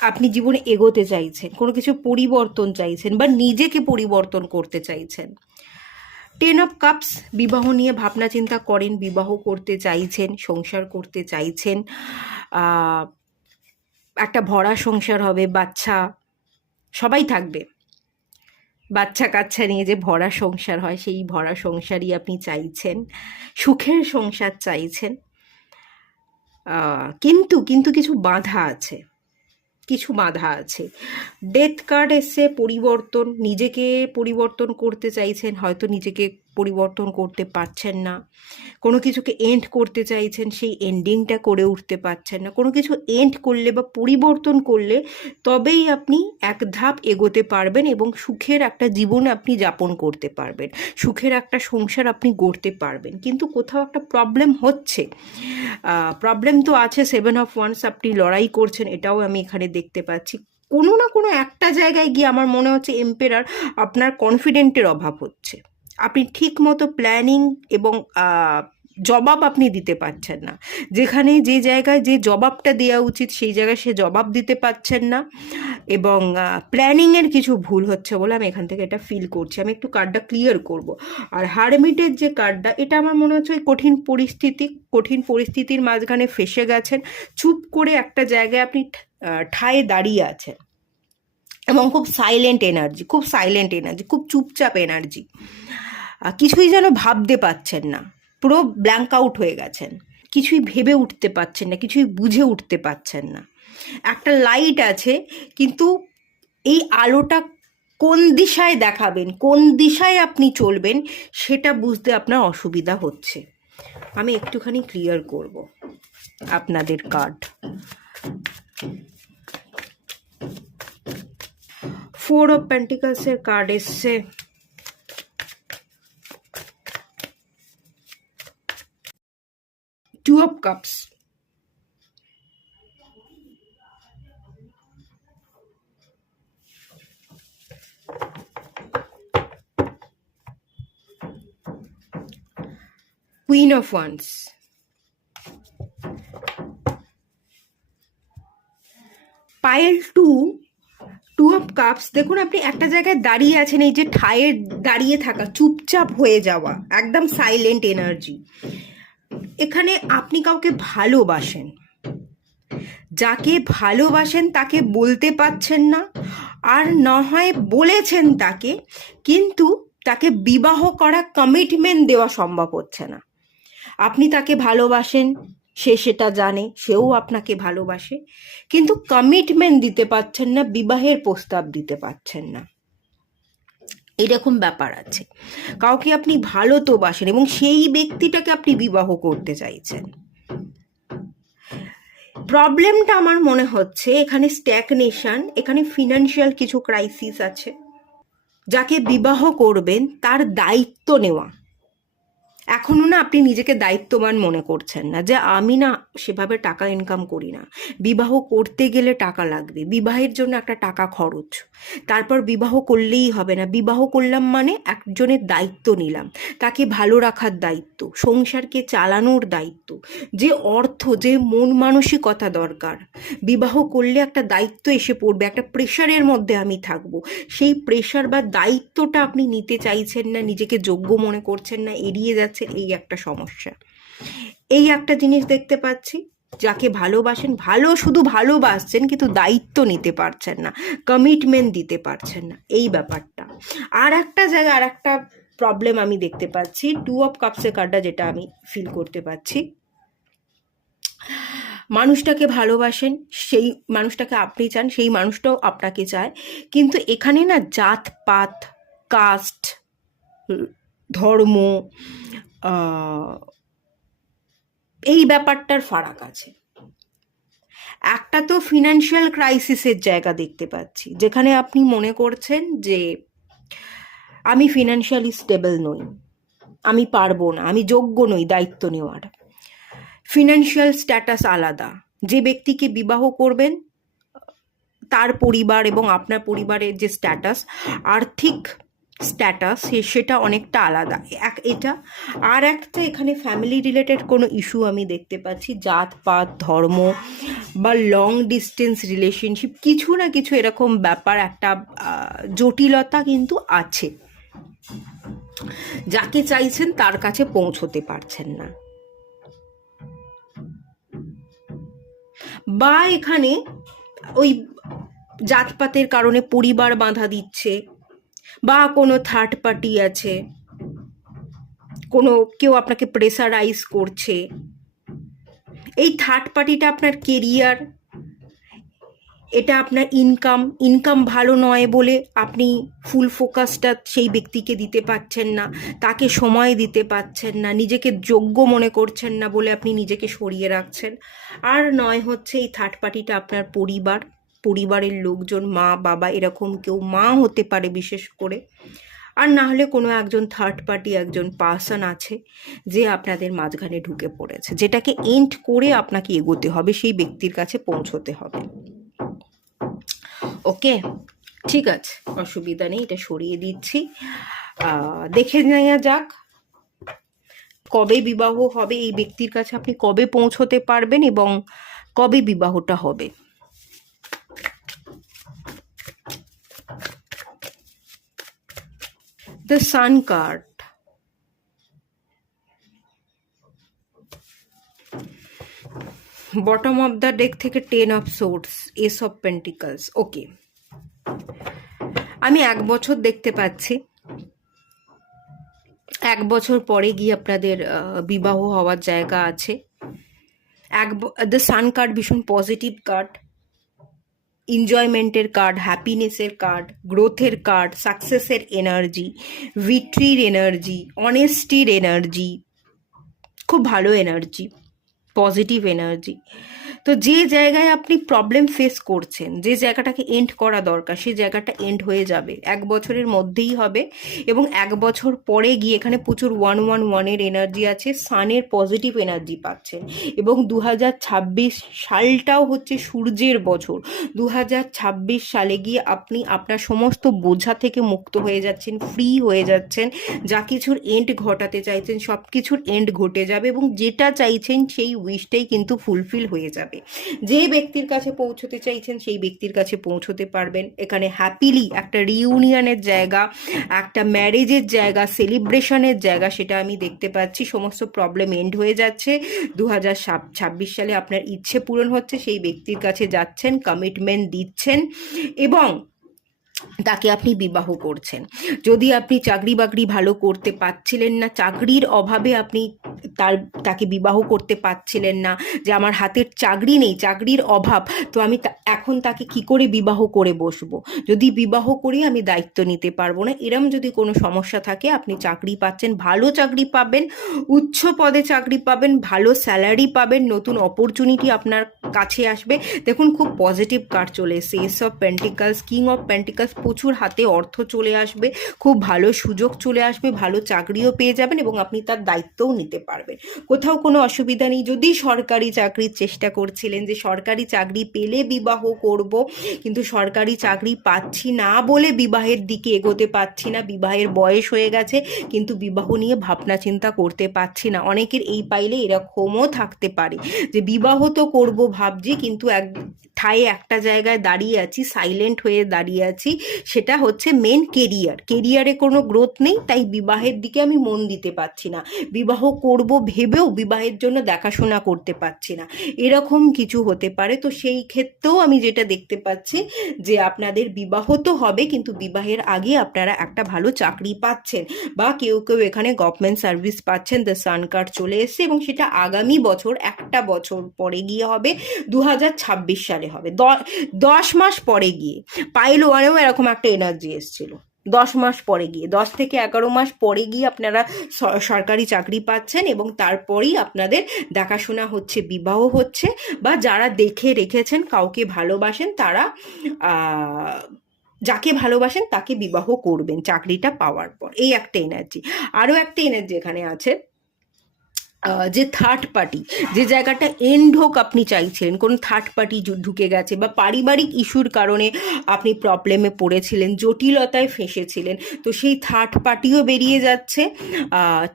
আপনি জীবনে এগোতে চাইছেন, কোনো কিছু পরিবর্তন চাইছেন বা নিজেকে পরিবর্তন করতে চাইছেন। 10 অফ কাপস, বিবাহ নিয়ে ভাবনা চিন্তা করেন, বিবাহ করতে চাইছেন, সংসার করতে চাইছেন, একটা ভরা সংসার হবে, বাচ্চা সবাই থাকবে, বাচ্চা কাচ্চা নিয়ে যে ভরা সংসার হয় সেই ভরা সংসারই আপনি চাইছেন, সুখের সংসার চাইছেন। কিন্তু কিন্তু কিছু বাধা আছে, কিছু বাধা আছে। ডেথ কার্ড এসে পরিবর্তন, নিজেকে পরিবর্তন করতে চাইছেন, হয়তো নিজেকে পরিবর্তন করতে পারছেন না, কোনো কিছুকে এন্ড করতে চাইছেন, সেই এন্ডিংটা করে উঠতে পারছেন না। কোনো কিছু এন্ড করলে বা পরিবর্তন করলে তবেই আপনি এক ধাপ এগোতে পারবেন এবং সুখের একটা জীবন আপনি যাপন করতে পারবেন, সুখের একটা সংসার আপনি গড়তে পারবেন। কিন্তু কোথাও একটা প্রবলেম হচ্ছে, প্রবলেম তো আছে। 7 অফ ওয়ান্স, আপনি লড়াই করছেন, এটাও আমি এখানে দেখতে পাচ্ছি। কোনো না কোনো একটা জায়গায় গিয়ে আমার মনে হচ্ছে এম্পেরার আপনার কনফিডেন্টের অভাব হচ্ছে, আপনি ঠিক মতো প্ল্যানিং এবং জবাব আপনি দিতে পারছেন না, যেখানে যে জায়গায় যে জবাবটা দেওয়া উচিত সেই জায়গায় সে জবাব দিতে পারছেন না, এবং প্ল্যানিংয়ের কিছু ভুল হচ্ছে বলে আমি এখান থেকে এটা ফিল করছি। আমি একটু কার্ডটা ক্লিয়ার করব। আর হারমিটের যে কার্ডটা, এটা আমার মনে হচ্ছে ওই কঠিন পরিস্থিতির মাঝখানে ফেসে গেছেন, চুপ করে একটা জায়গায় আপনি ঠায় দাঁড়িয়ে আছেন এবং খুব সাইলেন্ট এনার্জি, খুব চুপচাপ এনার্জি, কিছুই যেন ভাবতে পাচ্ছেন না, পুরো ব্ল্যাঙ্ক আউট হয়ে গেছেন। কিছুই ভেবে উঠতে পারছেন না, কিছুই বুঝে উঠতে পারছেন না। একটা লাইট আছে, কিন্তু এই আলোটা কোন দিশায় দেখাবেন, কোন দিশায় আপনি চলবেন, সেটা বুঝতে আপনার অসুবিধা হচ্ছে। আমি একটুখানি ক্লিয়ার করব আপনাদের কার্ড। 4 অফ পেন্টিকলসের কার্ড এসছে, 2 of cups, queen of wands, পাইল 2 অফ কাপস। দেখুন আপনি একটা জায়গায় দাঁড়িয়ে আছেন, এই যে ঠায়ে দাঁড়িয়ে থাকা, চুপচাপ হয়ে যাওয়া, একদম সাইলেন্ট এনার্জি। এখানে আপনি কাউকে ভালোবাসেন, যাকে ভালোবাসেন তাকে বলতে পারছেন না, আর না হয় বলেছেন তাকে, কিন্তু তাকে বিবাহ করা, কমিটমেন্ট দেওয়া সম্ভব হচ্ছে না। আপনি তাকে ভালোবাসেন, সে সেটা জানে, সেও আপনাকে ভালোবাসে, কিন্তু কমিটমেন্ট দিতে পারছেন না, বিবাহের প্রস্তাব দিতে পারছেন না। এরকম ব্যাপার আছে। কাউকে আপনি ভালো তো বাসেন এবং সেই ব্যক্তিটাকে আপনি বিবাহ করতে চাইছেন। প্রবলেমটা আমার মনে হচ্ছে এখানে স্ট্যাগনেশন, এখানে ফিনান্সিয়াল কিছু ক্রাইসিস আছে। যাকে বিবাহ করবেন তার দায়িত্ব নেওয়া, এখনো না আপনি নিজেকে দায়িত্ববান মনে করছেন না, যে আমি না সেভাবে টাকা ইনকাম করি না, বিবাহ করতে গেলে টাকা লাগবে, বিবাহের জন্য একটা টাকা খরচ, তারপর বিবাহ করলেই হবে না, বিবাহ করলাম মানে একজনের দায়িত্ব নিলাম, তাকে ভালো রাখার দায়িত্ব, সংসারকে চালানোর দায়িত্ব, যে অর্থ, যে মন মানসিকতা দরকার, বিবাহ করলে একটা দায়িত্ব এসে পড়বে, একটা প্রেশারের মধ্যে আমি থাকবো, সেই প্রেশার বা দায়িত্বটা আপনি নিতে চাইছেন না, নিজেকে যোগ্য মনে করছেন না, এড়িয়ে যাচ্ছেন, এই একটা সমস্যা। এই একটা জিনিস দেখতে পাচ্ছি, যাকে ভালোবাসেন, শুধু ভালোবাসছেন কিন্তু দায়িত্ব নিতে পারছেন না, কমিটমেন্ট দিতে পারছেন না, এই ব্যাপারটা। আর একটা জায়গা, আর একটা প্রবলেম আমি দেখতে পাচ্ছি, 2 অফ কাপসের কার্ডটা যেটা আমি ফিল করতে পারছি, মানুষটাকে ভালোবাসেন, সেই মানুষটাকে আপনি চান, সেই মানুষটাও আপনাকে চায়, কিন্তু এখানে না জাতপাত, কাস্ট, ধর্ম, এই ব্যাপারটার ফারাক আছে। একটা তো ফিনান্সিয়াল ক্রাইসিসের জায়গা দেখতে পাচ্ছি, যেখানে আপনি মনে করছেন যে আমি ফিনান্সিয়ালি স্টেবল নই, আমি পারবো না, আমি যোগ্য নই দায়িত্ব নেওয়ার। ফিনান্সিয়াল স্ট্যাটাস আলাদা, যে ব্যক্তিকে বিবাহ করবেন তার পরিবার এবং আপনার পরিবারের যে স্ট্যাটাস, আর্থিক স্ট্যাটাস, সেটা অনেকটা আলাদা এটা। আর একটা এখানে ফ্যামিলি রিলেটেড কোনো ইস্যু আমি দেখতে পাচ্ছি, জাতপাত, ধর্ম বা লং ডিস্টেন্স রিলেশনশিপ, কিছু না কিছু এরকম ব্যাপার, একটা জটিলতা কিন্তু আছে। যাকে চাইছেন তার কাছে পৌঁছতে পারছেন না, বা এখানে ওই জাতপাতের কারণে পরিবার বাধা দিচ্ছে, বা কোনো থার্ড পার্টি আছে, কোনো কেউ আপনাকে প্রেসারাইজ করছে। এই থার্ড পার্টিটা আপনার কেরিয়ার, এটা আপনার ইনকাম ভালো নয় বলে আপনি ফুল ফোকাসটা সেই ব্যক্তিকে দিতে পারছেন না, তাকে সময় দিতে পারছেন না, নিজেকে যোগ্য মনে করছেন না বলে আপনি নিজেকে সরিয়ে রাখছেন। আর নয় হচ্ছে এই থার্ড পার্টিটা আপনার পরিবারের লোকজন, মা বাবা, এরকম কেউ, মা হতে পারে বিশেষ করে, আর না হলে কোনো একজন থার্ড পার্টি, একজন পার্সন আছে যে আপনাদের মাঝখানে ঢুকে পড়েছে, যেটাকে এন্ড করে আপনাকে এগোতে হবে, সেই ব্যক্তির কাছে পৌঁছতে হবে। ওকে, ঠিক আছে, অসুবিধা নেই, এটা সরিয়ে দিচ্ছি। দেখে নেওয়া যাক কবে বিবাহ হবে, এই ব্যক্তির কাছে আপনি কবে পৌঁছতে পারবেন এবং কবে বিবাহটা হবে। The sun card, bottom of the deck থেকে 10 of swords, ace of pentacles. Okay, আমি 1 বছর দেখতে পাচ্ছি, 1 বছর পরে গিয়ে আপনাদের বিবাহ হওয়ার জায়গা আছে। দ্য সান কার্ড ভীষণ পজিটিভ কার্ড, এনজয়মেন্টের কার্ড, হ্যাপিনেসের কার্ড, গ্রোথের কার্ড, সাকসেসের এনার্জি, ভিক্টরির এনার্জি, অনেস্টির এনার্জি, খুব ভালো এনার্জি, পজিটিভ এনার্জি। তো যে জায়গায় আপনি প্রবলেম ফেস করছেন, যে জায়গাটাকে এন্ড করা দরকার, সেই জায়গাটা এন্ড হয়ে যাবে, 1 বছরের মধ্যেই হবে। এবং 1 বছর পরে গিয়ে এখানে প্রচুর 111-এর এনার্জি আছে, সানের পজিটিভ এনার্জি পাচ্ছেন। এবং 2026 সালটাও হচ্ছে সূর্যের বছর। 2026 সালে গিয়ে আপনি আপনার সমস্ত বোঝা থেকে মুক্ত হয়ে যাচ্ছেন, ফ্রি হয়ে যাচ্ছেন, যা কিছুর এন্ড ঘটাতে চাইছেন সব কিছুর এন্ড ঘটে যাবে, এবং যেটা চাইছেন সেই উইশটাই কিন্তু ফুলফিল হয়ে যাবে। যে ব্যক্তির কাছে পৌঁছতে চাইছেন সেই ব্যক্তির কাছে পৌঁছতে পারবেন। এখানে হ্যাপিলি একটা রিউনিয়নের জায়গা, একটা ম্যারেজের জায়গা, সেলিব্রেশনের জায়গা, সেটা আমি দেখতে পাচ্ছি। সমস্ত প্রবলেম এন্ড হয়ে যাচ্ছে। 2026 সালে আপনার ইচ্ছে পূরণ হচ্ছে, সেই ব্যক্তির কাছে যাচ্ছেন, কমিটমেন্ট দিচ্ছেন এবং তাকে আপনি বিবাহ করছেন। যদি আপনি চাকরি বাকরি ভালো করতে পারছিলেন না, চাকরির অভাবে আপনি তাকে বিবাহ করতে পারছিলেন না, যে আমার হাতের চাকরি নেই, চাকরির অভাব, তো আমি এখন তাকে কি করে বিবাহ করে বসবো, যদি বিবাহ করি আমি দায়িত্ব নিতে পারবো না, এরম যদি কোনো সমস্যা থাকে, আপনি চাকরি পাচ্ছেন, ভালো চাকরি পাবেন, উচ্চ পদে চাকরি পাবেন, ভালো স্যালারি পাবেন, নতুন অপরচুনিটি আপনার কাছে আসবে। দেখুন খুব পজিটিভ কার্ড চলে এসেছে, S of pentacles, king of pentacles, প্রচুর হাতে অর্থ চলে আসবে, খুব ভালো সুযোগ চলে আসবে, ভালো চাকরিও পেয়ে যাবেন এবং আপনি তার দায়িত্বও নিতে পারবেন। কোথাও কোনো অসুবিধা নেই। যদি সরকারি চাকরির চেষ্টা করছিলেন, যে সরকারি চাকরি পেলে বিবাহ করব, কিন্তু সরকারি চাকরি পাচ্ছি না বলে বিবাহের দিকে এগোতে পারছি না, বিবাহের বয়স হয়ে গেছে কিন্তু বিবাহ নিয়ে ভাবনা চিন্তা করতে পারছি না, অনেকের এই পাইলে এরকমও থাকতে পারে যে বিবাহ তো করব ভাবছি কিন্তু ঠায়ে একটা জায়গায় দাঁড়িয়ে আছি, সাইলেন্ট হয়ে দাঁড়িয়ে আছি, সেটা হচ্ছে মেন কেরিয়ারে কোনো গ্রোথ নেই, তাই বিবাহের দিকে আমি মন দিতে পারছি না, বিবাহ করব ভেবেও বিবাহের জন্য দেখাশোনা করতে পারছি না, এরকম কিছু হতে পারে। তো সেই ক্ষেত্রেও আমি যেটা দেখতে পাচ্ছি যে আপনাদের বিবাহ তো হবে, কিন্তু বিবাহের আগে আপনারা একটা ভালো চাকরি পাচ্ছেন, বা কেউ কেউ এখানে গভর্নমেন্ট সার্ভিস পাচ্ছেন, দ্য সান কার্ড চলে এসছে, এবং সেটা আগামী বছর, 1 বছর পরে গিয়ে হবে, 2026 সালে হবে, 10 মাস পরে গিয়ে। পাইল ওয়ানেও এরকম একটা এনার্জি এসেছিল, 10 মাস পরে গিয়ে, 10 থেকে 11 মাস পরে গিয়ে আপনারা সরকারি চাকরি পাচ্ছেন, এবং তারপরেই আপনাদের দেখাশোনা হচ্ছে, বিবাহ হচ্ছে, বা যারা দেখে রেখেছেন কাউকে ভালোবাসেন, তারা যাকে ভালোবাসেন তাকে বিবাহ করবেন চাকরিটা পাওয়ার পর, এই একটা এনার্জি। আরও একটা এনার্জি এখানে আছে, যে থার্ড পার্টি, যে জায়গাটা এন্ড হোক আপনি চাইছিলেন, কোন থার্ড পার্টি ঢুকে গেছে, বা পারিবারিক ইস্যুর কারণে আপনি প্রবলেমে পড়েছিলেন, জটিলতায় ফেঁসেছিলেন, তো সেই থার্ড পার্টিও বেরিয়ে যাচ্ছে।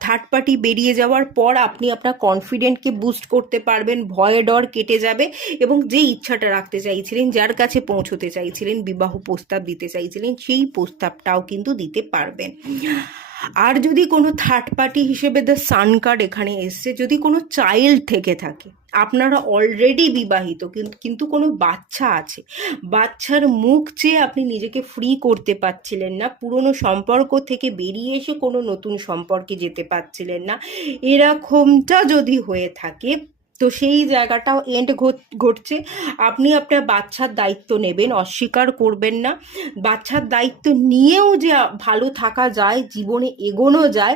থার্ড পার্টি বেরিয়ে যাওয়ার পর আপনি আপনার কনফিডেন্টকে বুস্ট করতে পারবেন, ভয় ডর কেটে যাবে, এবং যে ইচ্ছাটা রাখতে চাইছিলেন, যার কাছে পৌঁছতে চাইছিলেন, বিবাহ প্রস্তাব দিতে চাইছিলেন, সেই প্রস্তাবটাও কিন্তু দিতে পারবেন। আর যদি কোনো থার্ড পার্টি হিসেবে দ্য সান কার্ড এখানে এসছে, যদি কোনো চাইল্ড থেকে থাকে, আপনারা অলরেডি বিবাহিত কিন্তু কোনো বাচ্চা আছে, বাচ্চার মুখ চেয়ে আপনি নিজেকে ফ্রি করতে পারছিলেন না, পুরনো সম্পর্ক থেকে বেরিয়ে এসে কোনো নতুন সম্পর্কে যেতে পারছিলেন না, এরকমটা যদি হয়ে থাকে, তো সেই জায়গাটাও এন্ড ঘটছে। আপনি আপনার বাচ্চার দায়িত্ব নেবেন, অস্বীকার করবেন না, বাচ্চার দায়িত্ব নিয়েও যে ভালো থাকা যায়, জীবনে এগোনো যায়,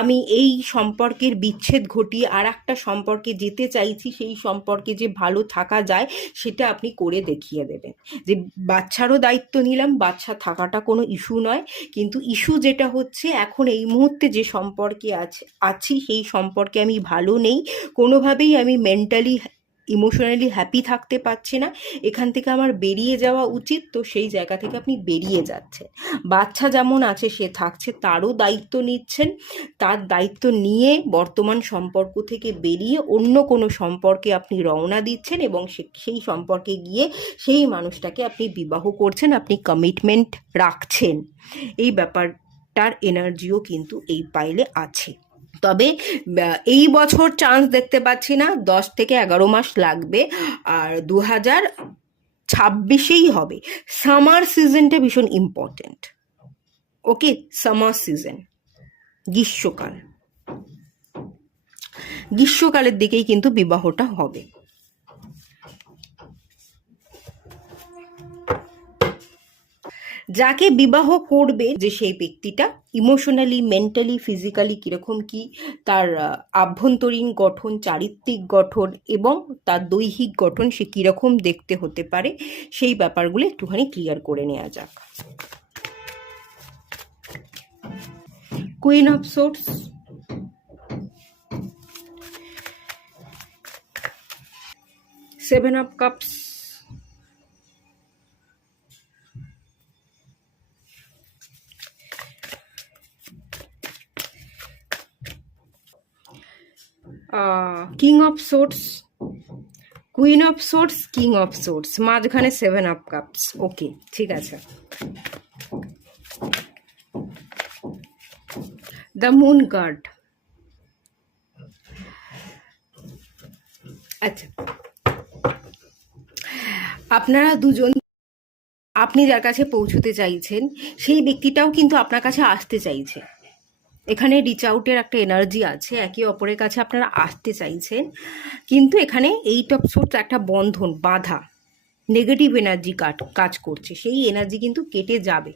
আমি এই সম্পর্কের বিচ্ছেদ ঘটিয়ে আর একটা সম্পর্কে যেতে চাইছি, সেই সম্পর্কে যে ভালো থাকা যায় সেটা আপনি করে দেখিয়ে দেবেন, যে বাচ্চারও দায়িত্ব নিলাম, বাচ্চা থাকাটা কোনো ইস্যু নয়, কিন্তু ইস্যু যেটা হচ্ছে এখন এই মুহূর্তে যে সম্পর্কে আছি সেই সম্পর্কে আমি ভালো নেই, কোনোভাবেই আমি মেন্টালি ইমোশনালি হ্যাপি থাকতে পারছি না, এখান থেকে আমার বেরিয়ে যাওয়া উচিত, তো সেই জায়গা থেকে আপনি বেরিয়ে যাচ্ছেন। বাচ্চা যেমন আছে সে থাকছে, তারও দায়িত্ব নিচ্ছেন, তার দায়িত্ব নিয়ে বর্তমান সম্পর্ক থেকে বেরিয়ে অন্য কোনো সম্পর্কে আপনি রওনা দিচ্ছেন, এবং সেই সম্পর্কে গিয়ে সেই মানুষটাকে আপনি বিবাহ করছেন, আপনি কমিটমেন্ট রাখছেন, এই ব্যাপারটার এনার্জিও কিন্তু এই পাইলে আছে। তবে এই বছর চান্স দেখতে পাচ্ছি না, 10 থেকে 11 মাস লাগবে, আর 2026-এই হবে। সামার সিজনটা ভীষণ ইম্পর্টেন্ট, ওকে, সামার সিজন, গ্রীষ্মকাল, গ্রীষ্মকালের দিকেই কিন্তু বিবাহটা হবে। যাকে বিবাহ করবে যে সেই ব্যক্তিটা ইমোশনালি, মেন্টালি, ফিজিক্যালি কীরকম কি তার আভ্যন্তরীণ গঠন, চারিত্রিক গঠন এবং তার দৈহিক গঠন সে কীরকম দেখতে হতে পারে, সেই ব্যাপারগুলো একটুখানি ক্লিয়ার করে নেওয়া যাক। Queen of swords, seven of cups, king of source, queen of swords, king of source, মাঝখানে সেভেন অফ কাপস। ওকে, ঠিক আছে। The moon card. আচ্ছা, আপনারা দুজন, আপনি যার কাছে পৌঁছতে চাইছেন সেই ব্যক্তিটাও কিন্তু আপনার কাছে আসতে চাইছে। এখানে রিচ আউটের একটা এনার্জি আছে, একে অপরের কাছে আপনারা আসতে চাইছেন, কিন্তু এখানে এইট অফ সোর্স একটা বন্ধন, বাধা, নেগেটিভ এনার্জি কাজ করছে, সেই এনার্জি কিন্তু কেটে যাবে।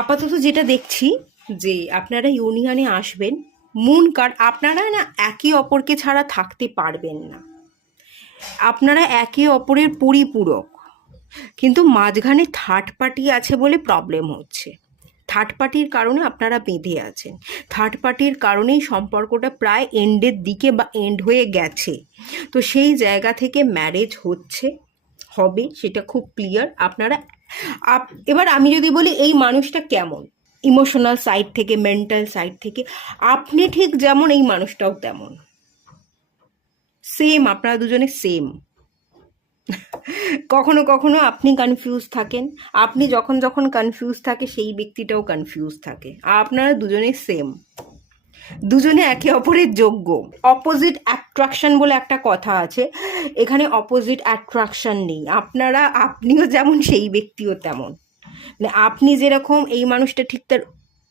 আপাতত যেটা দেখছি যে আপনারা ইউনিয়নে আসবেন। মুন কার্ড, আপনারা না একে অপরকে ছাড়া থাকতে পারবেন না, আপনারা একে অপরের পরিপূরক, কিন্তু মাঝখানে থার্ড পার্টি আছে বলে প্রবলেম হচ্ছে। থার্ড পার্টির কারণে আপনারা বেঁধে আছেন, থার্ড পার্টির কারণেই সম্পর্কটা প্রায় এন্ডের দিকে বা এন্ড হয়ে গেছে। তো সেই জায়গা থেকে ম্যারেজ হবে, সেটা খুব ক্লিয়ার। আপনারা এবার আমি যদি বলি এই মানুষটা কেমন, ইমোশনাল সাইড থেকে, মেন্টাল সাইড থেকে আপনি ঠিক যেমন এই মানুষটাও তেমন, সেম, আপনারা দুজনে সেম। কখনো কখনো আপনি কনফিউজ থাকেন, আপনি যখন কনফিউজ থাকে সেই ব্যক্তিটাও কনফিউজ থাকে, আপনারা দুজনে সেম, দুজনে একে অপরের যোগ্য। অপোজিট অ্যাট্রাকশন বলে একটা কথা আছে, এখানে অপোজিট অ্যাট্রাকশন নেই। আপনিও যেমন সেই ব্যক্তিও তেমন, মানে আপনি যেরকম এই মানুষটা ঠিক তার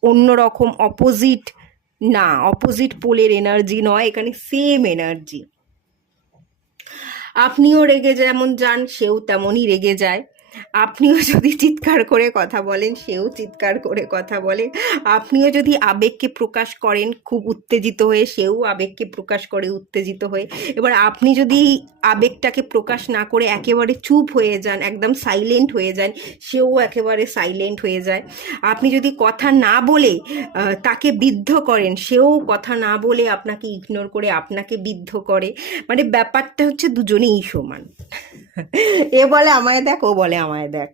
অন্যরকম অপোজিট না, অপোজিট পোলের এনার্জি নয়, এখানে সেম এনার্জি। আপনিও রেগে যেমন যান সেও তেমনই রেগে যায়, আপনিও যদি চিৎকার করে কথা বলেন সেও চিৎকার করে কথা বলে, আপনিও যদি আবেগকে প্রকাশ করেন খুব উত্তেজিত হয়ে সেও আবেগকে প্রকাশ করে উত্তেজিত হয়ে। এবার আপনি যদি আবেগটাকে প্রকাশ না করে একেবারে চুপ হয়ে যান, একদম সাইলেন্ট হয়ে যান, সেও একেবারে সাইলেন্ট হয়ে যায়। আপনি যদি কথা না বলে তাকে বিদ্ধ করেন, সেও কথা না বলে আপনাকে ইগনোর করে আপনাকে বিদ্ধ করে। মানে ব্যাপারটা হচ্ছে দুজনেই সমান। এ বলে আমায় দেখ, ও বলে আমায় দেখ,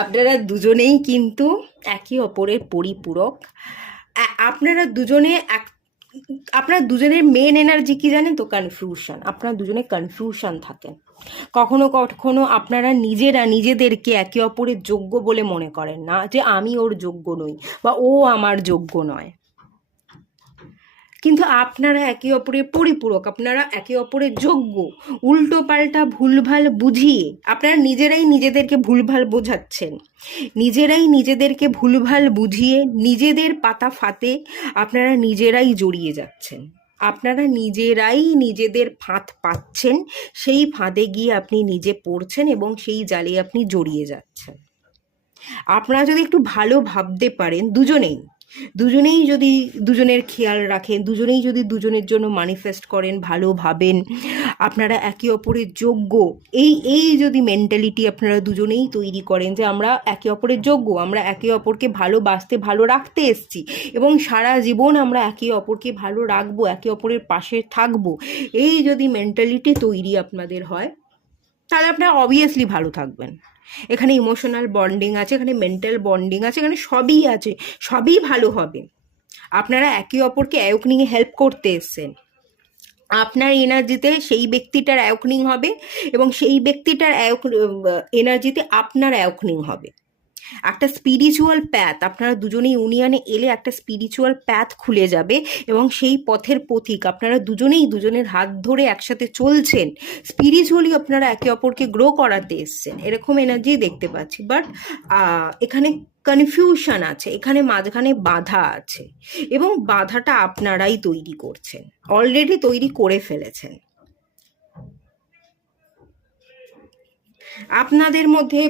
আপনারা দুজনেই কিন্তু একে অপরের পরিপূরক। আপনারা দুজনের মেন এনার্জি কি জানেন তো? কনফিউশন। আপনারা দুজনে কনফিউশন থাকেন, কখনো কখনো আপনারা নিজেদেরকে একে অপরের যোগ্য বলে মনে করেন না, যে আমি ওর যোগ্য নই বা ও আমার যোগ্য নয়, কিন্তু আপনারা একে অপরের পরিপূরক, আপনারা একে অপরের যোগ্য। উল্টো পাল্টা ভুলভাল বুঝিয়ে আপনারা নিজেদেরকে ভুলভাল বোঝাচ্ছেন, নিজেদেরকে ভুলভাল বুঝিয়ে নিজেদের পাতা ফাঁদে আপনারা নিজেরাই জড়িয়ে যাচ্ছেন, আপনারা নিজেরাই নিজেদের ফাঁদ পাচ্ছেন, সেই ফাঁদে গিয়ে আপনি নিজে পড়ছেন এবং সেই জালে আপনি জড়িয়ে যাচ্ছেন। আপনারা যদি একটু ভালো ভাবতে পারেন, দুজনেই যদি দুজনের খেয়াল রাখেন, দুজনেই যদি দুজনের জন্য ম্যানিফেস্ট করেন, ভালো ভাবেন, আপনারা একে অপরের যোগ্য, এই যদি মেন্টালিটি আপনারা দুজনেই তৈরি করেন যে আমরা একে অপরের যোগ্য, আমরা একে অপরকে ভালোবাসতে, ভালো রাখতে এসেছি এবং সারা জীবন আমরা একে অপরকে ভালো রাখবো, একে অপরের পাশে থাকবো, এই যদি মেন্টালিটি তৈরি আপনাদের হয়, তাহলে আপনারা অবভিয়াসলি ভালো থাকবেন। এখানে ইমোশনাল বন্ডিং আছে, এখানে মেন্টাল বন্ডিং আছে, এখানে সবই আছে, সবই ভালো হবে। আপনারা একে অপরকে অ্যাওয়েকনিংয়ে হেল্প করতে এসেছেন, আপনার এনার্জিতে সেই ব্যক্তিটার অ্যাওয়েকনিং হবে এবং সেই ব্যক্তিটার এনার্জিতে আপনার অ্যাওয়েকনিং হবে। একটা স্পিরিচুয়াল প্যাথ, আপনারা দুজনেই ইউনিয়নে এলে একটা স্পিরিচুয়াল প্যাথ খুলে যাবে এবং সেই পথের পথিক আপনারা দুজনেই দুজনের হাত ধরে একসাথে চলছেন, স্পিরিচুয়ালি আপনারা একে অপরকে গ্রো করাতে এসছেন, এরকম এনার্জি দেখতে পাচ্ছি। বাট এখানে কনফিউশন আছে, এখানে মাঝখানে বাধা আছে, এবং বাধাটা আপনারাই তৈরি করছেন, অলরেডি তৈরি করে ফেলেছেন। আপনাদের মধ্যে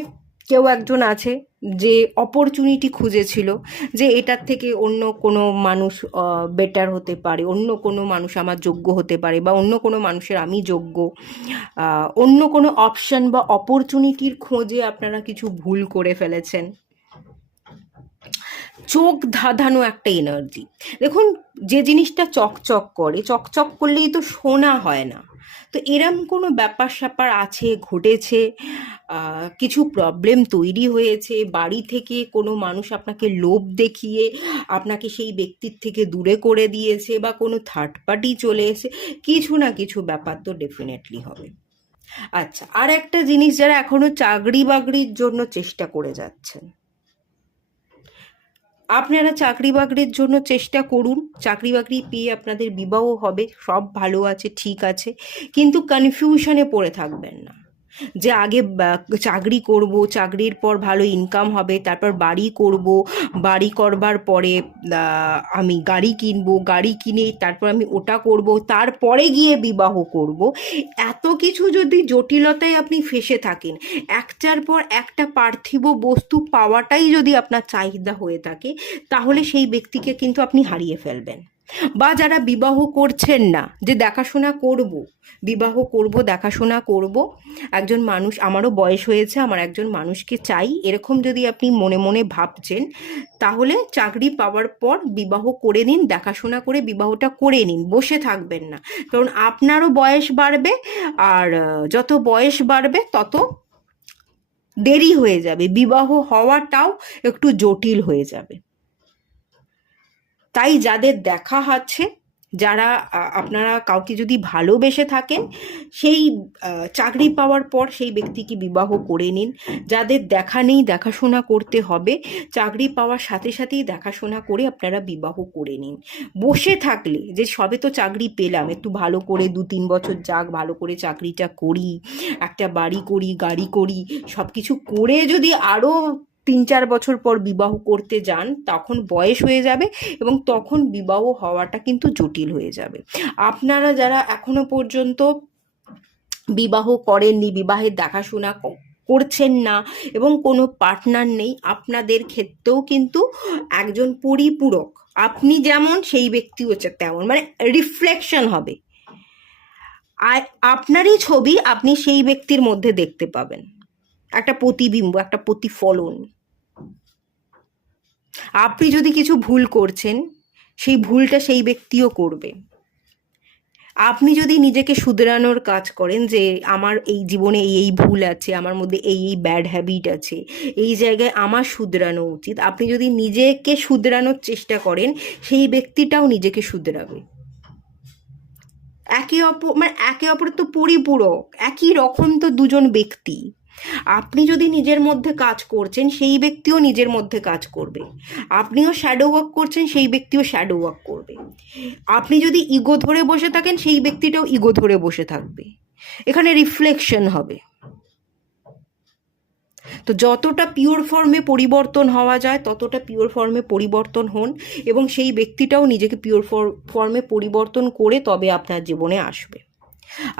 কেউ একজন আছে যে অপরচুনিটি খুঁজেছিল, যে এটার থেকে অন্য কোনো মানুষ বেটার হতে পারে, অন্য কোনো মানুষ আমার যোগ্য হতে পারে, বা অন্য কোনো মানুষের আমি যোগ্য, অন্য কোনো অপশন বা অপরচুনিটির খোঁজে আপনারা কিছু ভুল করে ফেলেছেন। চোখ ধাঁধানো একটা এনার্জি। দেখুন, যে জিনিসটা চকচক করে, চকচক করলেই তো সোনা হয় না। তো এরম কোনো ব্যাপার স্যাপার আছে, ঘটেছে, কিছু প্রবলেম তৈরি হয়েছে, বাড়ি থেকে কোনো মানুষ আপনাকে লোভ দেখিয়ে আপনাকে সেই ব্যক্তির থেকে দূরে করে দিয়েছে, বা কোনো থার্ড পার্টি চলে এসে, কিছু না কিছু ব্যাপার তো ডেফিনেটলি হবে। আচ্ছা, আর একটা জিনিস, যারা এখনো চাকরি বাকরির জন্য চেষ্টা করে যাচ্ছেন, আপনারা চাকরি বাকরির জন্য চেষ্টা করুন, চাকরি বাকরি পেয়ে আপনাদের বিবাহ হবে, সব ভালো আছে, ঠিক আছে, কিন্তু কনফিউশনে পড়ে থাকবেন না যে আগে চাকরি করব, চাকরির পর ভালো ইনকাম হবে, তারপর বাড়ি করব, বাড়ি করবার পরে আমি গাড়ি কিনবো, গাড়ি কিনে তারপর আমি ওটা করব, তারপরে গিয়ে বিবাহ করব। এত কিছু যদি জটিলতায় আপনি ফেঁসে থাকেন, একটার পর একটা পার্থিব বস্তু পাওয়াটাই যদি আপনার চাহিদা হয়ে থাকে, তাহলে সেই ব্যক্তিকে কিন্তু আপনি হারিয়ে ফেলবেন। বা যারা বিবাহ করছেন না, যে দেখাশোনা করব, বিবাহ করব, দেখাশোনা করব, একজন মানুষ, আমারও বয়স হয়েছে, আমার একজন মানুষকে চাই, এরকম যদি আপনি মনে মনে ভাবছেন, তাহলে চাকরি পাওয়ার পর বিবাহ করে নিন, দেখাশোনা করে বিবাহটা করে নিন, বসে থাকবেন না। কারণ আপনারও বয়স বাড়বে, আর যত বয়স বাড়বে তত দেরি হয়ে যাবে, বিবাহ হওয়াটাও একটু জটিল হয়ে যাবে। তাই যাদের দেখা আছে, যারা আপনারা কাউকে যদি ভালোবেসে থাকেন, সেই চাকরি পাওয়ার পর সেই ব্যক্তিকে বিবাহ করে নিন। যাদের দেখা নেই, দেখাশোনা করতে হবে, চাকরি পাওয়ার সাথে সাথেই দেখাশোনা করে আপনারা বিবাহ করে নিন। বসে থাকলে, যে সবে তো চাকরি পেলাম, একটু ভালো করে 2-3 বছর যাক, ভালো করে চাকরিটা করি, একটা বাড়ি করি, গাড়ি করি, সব কিছু করে যদি আরও 3-4 বছর পর বিবাহ করতে যান, তখন বয়স হয়ে যাবে, এবং তখন বিবাহ হওয়াটা কিন্তু জটিল হয়ে যাবে। আপনারা যারা এখনো পর্যন্ত বিবাহ করেননি, বিবাহের দেখাশোনা করছেন না, এবং কোনো পার্টনার নেই, আপনাদের ক্ষেত্রেও কিন্তু একজন পরিপূরক, আপনি যেমন সেই ব্যক্তি হচ্ছে তেমন, মানে রিফ্লেকশন হবে, আর আপনারই ছবি আপনি সেই ব্যক্তির মধ্যে দেখতে পাবেন, একটা প্রতিবিম্ব, একটা প্রতিফলন। আপনি যদি কিছু ভুল করছেন, সেই ভুলটা সেই ব্যক্তিও করবে। আপনি যদি নিজেকে শুধরানোর কাজ করেন, যে আমার এই জীবনে এই এই ভুল আছে, আমার মধ্যে এই এই ব্যাড হ্যাবিট আছে, এই জায়গায় আমার শুধরানো উচিত, আপনি যদি নিজেকে শুধরানোর চেষ্টা করেন, সেই ব্যক্তিটাও নিজেকে শুধরাবে। একে অপরের তো পরিপূরক, একই রকম তো দুজন ব্যক্তি। আপনি যদি নিজের মধ্যে কাজ করছেন, সেই ব্যক্তিও নিজের মধ্যে কাজ করবে। আপনিও শ্যাডো ওয়ার্ক করছেন, সেই ব্যক্তিও শ্যাডো ওয়ার্ক করবে। আপনি যদি ইগো ধরে বসে থাকেন, সেই ব্যক্তিটাও ইগো ধরে বসে থাকবে। এখানে রিফ্লেকশন হবে। তো যতটা পিওর ফর্মে পরিবর্তন হওয়া যায়, ততটা পিওর ফর্মে পরিবর্তন হন, এবং সেই ব্যক্তিটাও নিজেকে পিওর ফর্মে পরিবর্তন করে তবে আপনার জীবনে আসবে।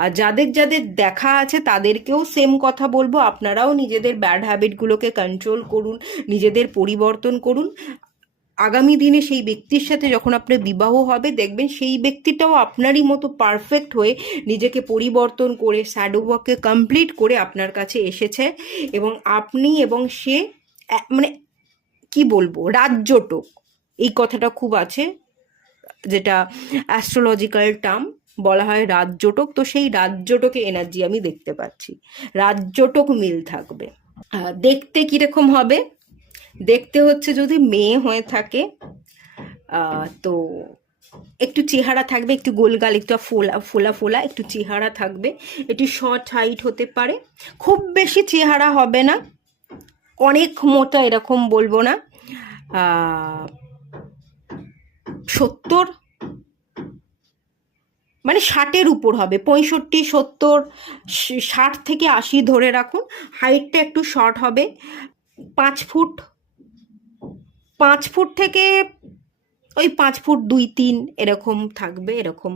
আর যাদের যাদের দেখা আছে, তাদেরকেও সেম কথা বলবো, আপনারাও নিজেদের ব্যাড হ্যাবিটগুলোকে কন্ট্রোল করুন, নিজেদের পরিবর্তন করুন। আগামী দিনে সেই ব্যক্তির সাথে যখন আপনার বিবাহ হবে, দেখবেন সেই ব্যক্তিটাও আপনারই মতো পারফেক্ট হয়ে, নিজেকে পরিবর্তন করে, শ্যাডো ওয়ার্ককে কমপ্লিট করে আপনার কাছে এসেছে, এবং আপনি এবং সে মানে কি বলবো, রাজ্যটোক, এই কথাটা খুব আছে, যেটা অ্যাস্ট্রোলজিক্যাল টার্ম বলা হয় রাজ্যটোক। তো সেই রাজ্যটোকে এনার্জি আমি দেখতে পাচ্ছি, রাজ্যটোক মিল থাকবে। দেখতে কিরকম হবে? দেখতে হচ্ছে, যদি মেয়ে হয়ে থাকে তো একটু চেহারা থাকবে, একটু গোলগাল, একটু ফোলা ফোলা ফোলা, একটু চেহারা থাকবে, একটু শর্ট হাইট হতে পারে, খুব বেশি চেহারা হবে না, অনেক মোটা এরকম বলবো না, 70, মানে 60-এর উপর হবে, 65, 70, 60 থেকে 80 ধরে রাখুন। হাইটটা একটু শর্ট হবে, 5 ফুট 5 ফুট থেকে ওই 5 ফুট 2-3 এরকম থাকবে, এরকম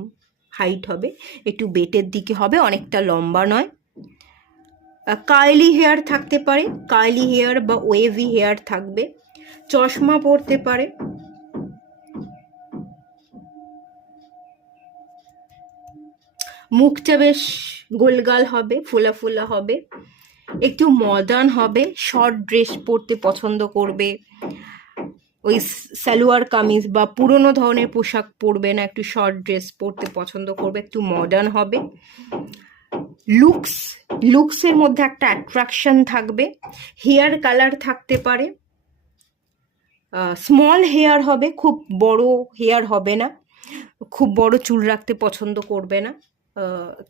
হাইট হবে, একটু বেটের দিকে হবে, অনেকটা লম্বা নয়। কার্লি হেয়ার থাকতে পারে, কার্লি হেয়ার বা ওয়েভি হেয়ার থাকবে, চশমা পরতে পারে। মুখটা বেশ গোলগাল হবে, ফোলা ফোলা হবে, একটু মডার্ন হবে, শর্ট ড্রেস পরতে পছন্দ করবে, ওই সালোয়ার কামিজ বা পুরোনো ধরনের পোশাক পরবে না, একটু শর্ট ড্রেস পরতে পছন্দ করবে, একটু মডার্ন হবে। লুকসের মধ্যে একটা অ্যাট্রাকশন থাকবে। হেয়ার কালার থাকতে পারে স্মল হেয়ার হবে, খুব বড় হেয়ার হবে না, খুব বড় চুল রাখতে পছন্দ করবে না,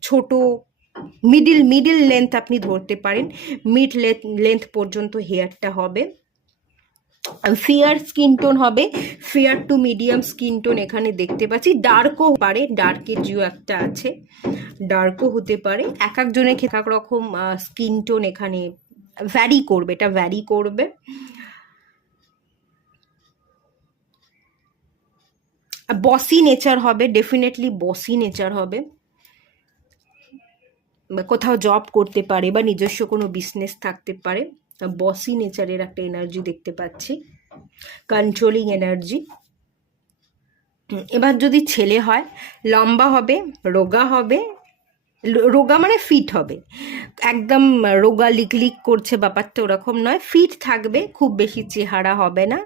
ছোট মিডিল লেন্থ আপনি ধরতে পারেন, মিড লেন্থ পর্যন্ত হেয়ারটা হবে। ফেয়ার স্কিন টোন হবে, fair to medium skin tone এখানে দেখতে পাচ্ছি। ডার্কও পারে, ডার্কের জিও একটা আছে, ডার্কও হতে পারে। এক একজনের এক এক রকম স্কিন টোন এখানে ভ্যারি করবে, এটা ভ্যারি করবে। বসি নেচার হবে, ডেফিনেটলি বসি নেচার হবে, কোথাও জব করতে পারে বা নিজস্ব কোনো বিজনেস থাকতে পারে। বসি নেচারের একটা এনার্জি দেখতে পাচ্ছি, কন্ট্রোলিং এনার্জি। এবার যদি ছেলে হয়, লম্বা হবে, রোগা হবে, রোগা মানে ফিট হবে, একদম রোগা লিক করছে ব্যাপারটা ওরকম নয়, ফিট থাকবে, খুব বেশি চেহারা হবে না।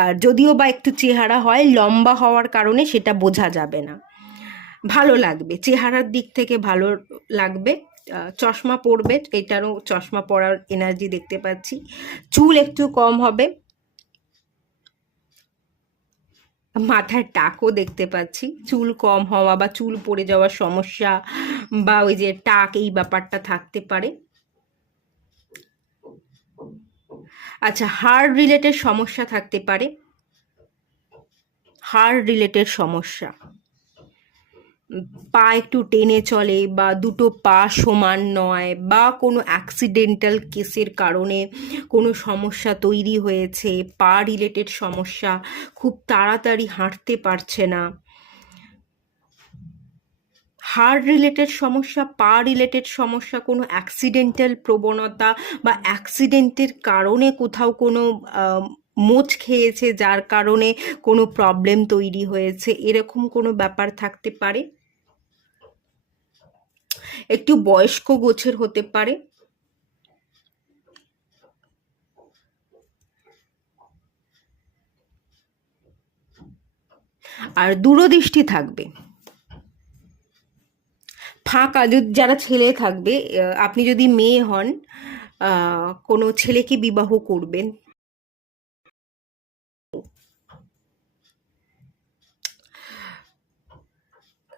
আর যদিও বা একটু চেহারা হয়, লম্বা হওয়ার কারণে সেটা বোঝা যাবে না, ভালো লাগবে, চেহারার দিক থেকে ভালো লাগবে। চশমা পরবে, এটারও চশমা পরার এনার্জি দেখতে পাচ্ছি। চুল একটু কম হবে, মাথার টাকও দেখতে পাচ্ছি, চুল কম হওয়া বা চুল পড়ে যাওয়ার সমস্যা বা ওই যে টাক, এই ব্যাপারটা থাকতে পারে। আচ্ছা, হার্ট রিলেটেড সমস্যা থাকতে পারে, হার্ট রিলেটেড সমস্যা, পা একটু টেনে চলে বা দুটো পা সমান নয় বা কোনো অ্যাক্সিডেন্টাল কেসের কারণে কোনো সমস্যা তৈরি হয়েছে, পা রিলেটেড সমস্যা, খুব তাড়াতাড়ি হাঁটতে পারছে না, হার্ট রিলেটেড সমস্যা, পা রিলেটেড সমস্যা, কোনো অ্যাক্সিডেন্টাল প্রবণতা বা অ্যাক্সিডেন্টের কারণে কোথাও কোনো মোচ খেয়েছে যার কারণে কোনো প্রবলেম তৈরি হয়েছে, এরকম কোনো ব্যাপার থাকতে পারে। একটু বয়স্ক গোছের হতে পারে। আর দূরদৃষ্টি থাকবে, ফাঁকা, যারা ছেলে থাকবে, আপনি যদি মেয়ে হন, কোনো ছেলেকে বিবাহ করবেন,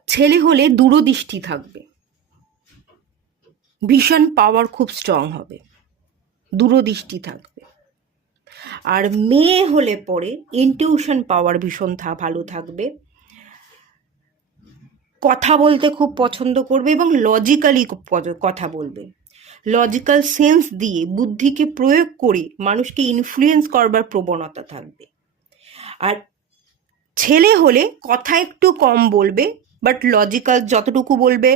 ছেলে হলে দূরদৃষ্টি থাকবে, ভীষণ পাওয়ার খুব স্ট্রং হবে, দূরদৃষ্টি থাকবে। আর মেয়ে হলে পরে ইনটিউশন পাওয়ার ভীষণ ভালো থাকবে, কথা বলতে খুব পছন্দ করবে এবং লজিক্যালি কথা বলবে, লজিক্যাল সেন্স দিয়ে বুদ্ধিকে প্রয়োগ করে মানুষকে ইনফ্লুয়েন্স করবার প্রবণতা থাকবে। আর ছেলে হলে কথা একটু কম বলবে, বাট লজিক্যাল যতটুকু বলবে,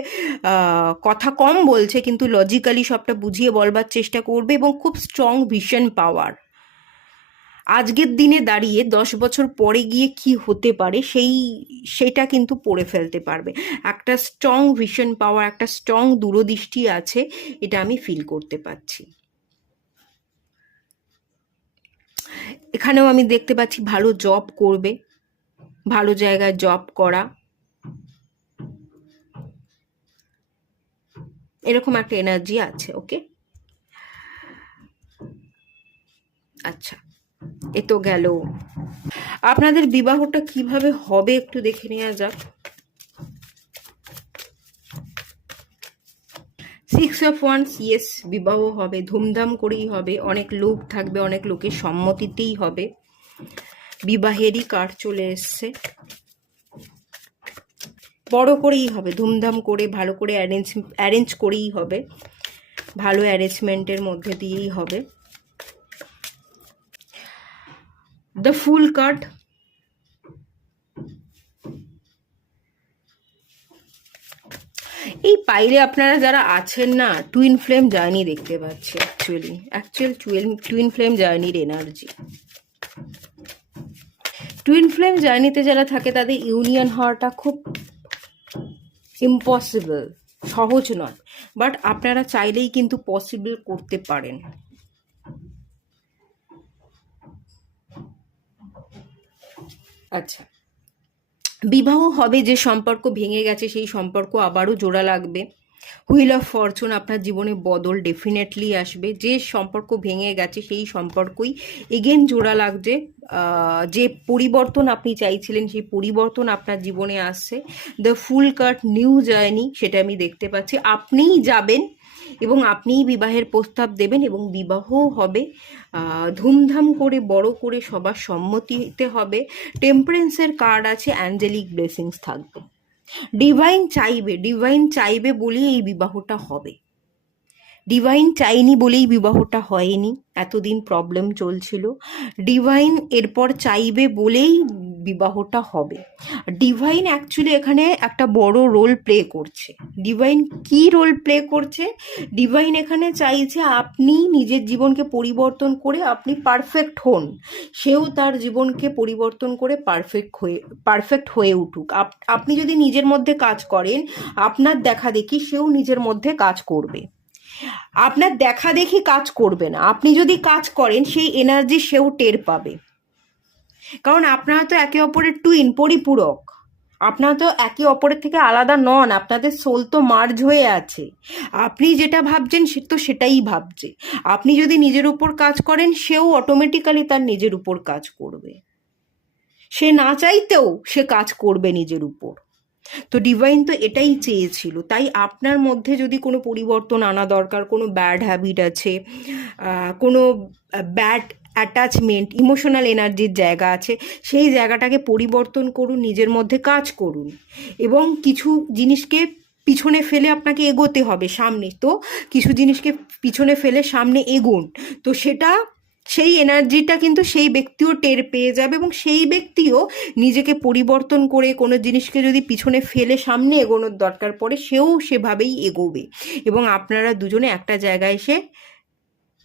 কথা কম বলছে কিন্তু লজিক্যালি সবটা বুঝিয়ে বলবার চেষ্টা করবে এবং খুব স্ট্রং ভিশন পাওয়ার। আজকের দিনে দাঁড়িয়ে 10 বছর পরে গিয়ে কি হতে পারে সেটা কিন্তু পড়ে ফেলতে পারবে, একটা স্ট্রং ভিশন পাওয়ার, একটা স্ট্রং দূরদৃষ্টি আছে, এটা আমি ফিল করতে পারছি। এখানেও আমি দেখতে পাচ্ছি ভালো জব করবে, ভালো জায়গায় জব করা, এরকম একটা এনার্জি আছে। ওকে, আচ্ছা, এ তো গেল। আপনাদের বিবাহটা কিভাবে হবে একটু দেখে নেওয়া যাক। 6 of Wands, ইয়েস, বিবাহ হবে, ধুমধাম করেই হবে, অনেক লোক থাকবে, অনেক লোকের সম্মতিতেই হবে, বিবাহেরই কার্ড চলে এসছে, বড় করেই হবে, ধুমধাম করে, ভালো করে অ্যারেঞ্জ করেই হবে, ভালো অ্যারেঞ্জমেন্টের মধ্যে দিয়েই হবে। দ্য ফুল কার্ড, এই পাইলে আপনারা যারা আছেন না, টুইন ফ্লেম জার্নি দেখতে পাচ্ছি। অ্যাকচুয়াল টুইন ফ্লেম জার্নির এনার্জি। টুইন ফ্লেম জার্নিতে যারা থাকে তাদের ইউনিয়ন হওয়াটা খুব ইম্পসিবল, সহজ নয়, বাট আপনারা চাইলেই কিন্তু পসিবল করতে পারেন। আচ্ছা, বিবাহ হবে, যে সম্পর্ক ভেঙে গেছে সেই সম্পর্ক আবারও জোড়া লাগবে। হুইল অফ ফরচুন, আপনার জীবনে বদল ডেফিনেটলি আসবে। যে সম্পর্ক ভেঙে গেছে সেই সম্পর্কই এগেন জোড়া লাগছে। যে পরিবর্তন আপনি চাইছিলেন সেই পরিবর্তন আপনার জীবনে আসছে। The fool card, new journey, সেটা আমি দেখতে পাচ্ছি। আপনিই যাবেন এবং আপনিই বিবাহের প্রস্তাব দেবেন এবং বিবাহও হবে। ধুমধাম করে, বড় করে, সবার সম্মতিতে হবে। টেম্পারেন্সের কার্ড আছে, অ্যাঞ্জেলিক ব্লেসিংস থাকবে। ডিভাইন চাইবে বলেই এই বিবাহটা হবে। ডিভাইন চাইনি বলেই বিবাহটা হয়নি, এতদিন প্রবলেম চলছিল। ডিভাইন এরপর চাইবে বলেই বিবাহটা হবে। ডিভাইন অ্যাকচুয়ালি এখানে একটা বড় রোল প্লে করছে। ডিভাইন কি রোল প্লে করছে? ডিভাইন এখানে চাইছে আপনি নিজের জীবনকে পরিবর্তন করে আপনি পারফেক্ট হন, সেও তার জীবনকে পরিবর্তন করে পারফেক্ট হয়ে উঠুক। আপনি যদি নিজের মধ্যে কাজ করেন, আপনার দেখা দেখি সেও নিজের মধ্যে কাজ করবে। আপনার দেখা দেখি কাজ করবে না, আপনি যদি কাজ করেন সেই এনার্জি সেও টের পাবে। কারণ আপনারা তো একে অপরের টুইন, পরিপূরক। আপনারা তো একে অপরের থেকে আলাদা নন, আপনাদের সোল তো মার্জ হয়ে আছে। আপনি যেটা ভাবছেন সে তো সেটাই ভাবছে। আপনি যদি নিজের উপর কাজ করেন, সেও অটোমেটিক্যালি তার নিজের উপর কাজ করবে। সে না চাইতেও সে কাজ করবে নিজের উপর। তো ডিভাইন তো এটাই চেয়েছিল। তাই আপনার মধ্যে যদি কোনো পরিবর্তন আনা দরকার, কোনো ব্যাড হ্যাবিট আছে, কোনো ব্যাড অ্যাটাচমেন্ট, ইমোশনাল এনার্জির জায়গা আছে, সেই জায়গাটাকে পরিবর্তন করুন, নিজের মধ্যে কাজ করুন এবং কিছু জিনিসকে পিছনে ফেলে আপনাকে এগোতে হবে সামনে। তো কিছু জিনিসকে পিছনে ফেলে সামনে এগোন। তো সেটা, সেই এনার্জিটা কিন্তু সেই ব্যক্তিও টের পেয়ে যাবে এবং সেই ব্যক্তিও নিজেকে পরিবর্তন করে কোনো জিনিসকে যদি পিছনে ফেলে সামনে এগোনোর দরকার পড়ে, সেও সেভাবেই এগোবে এবং আপনারা দুজনে একটা জায়গায় এসে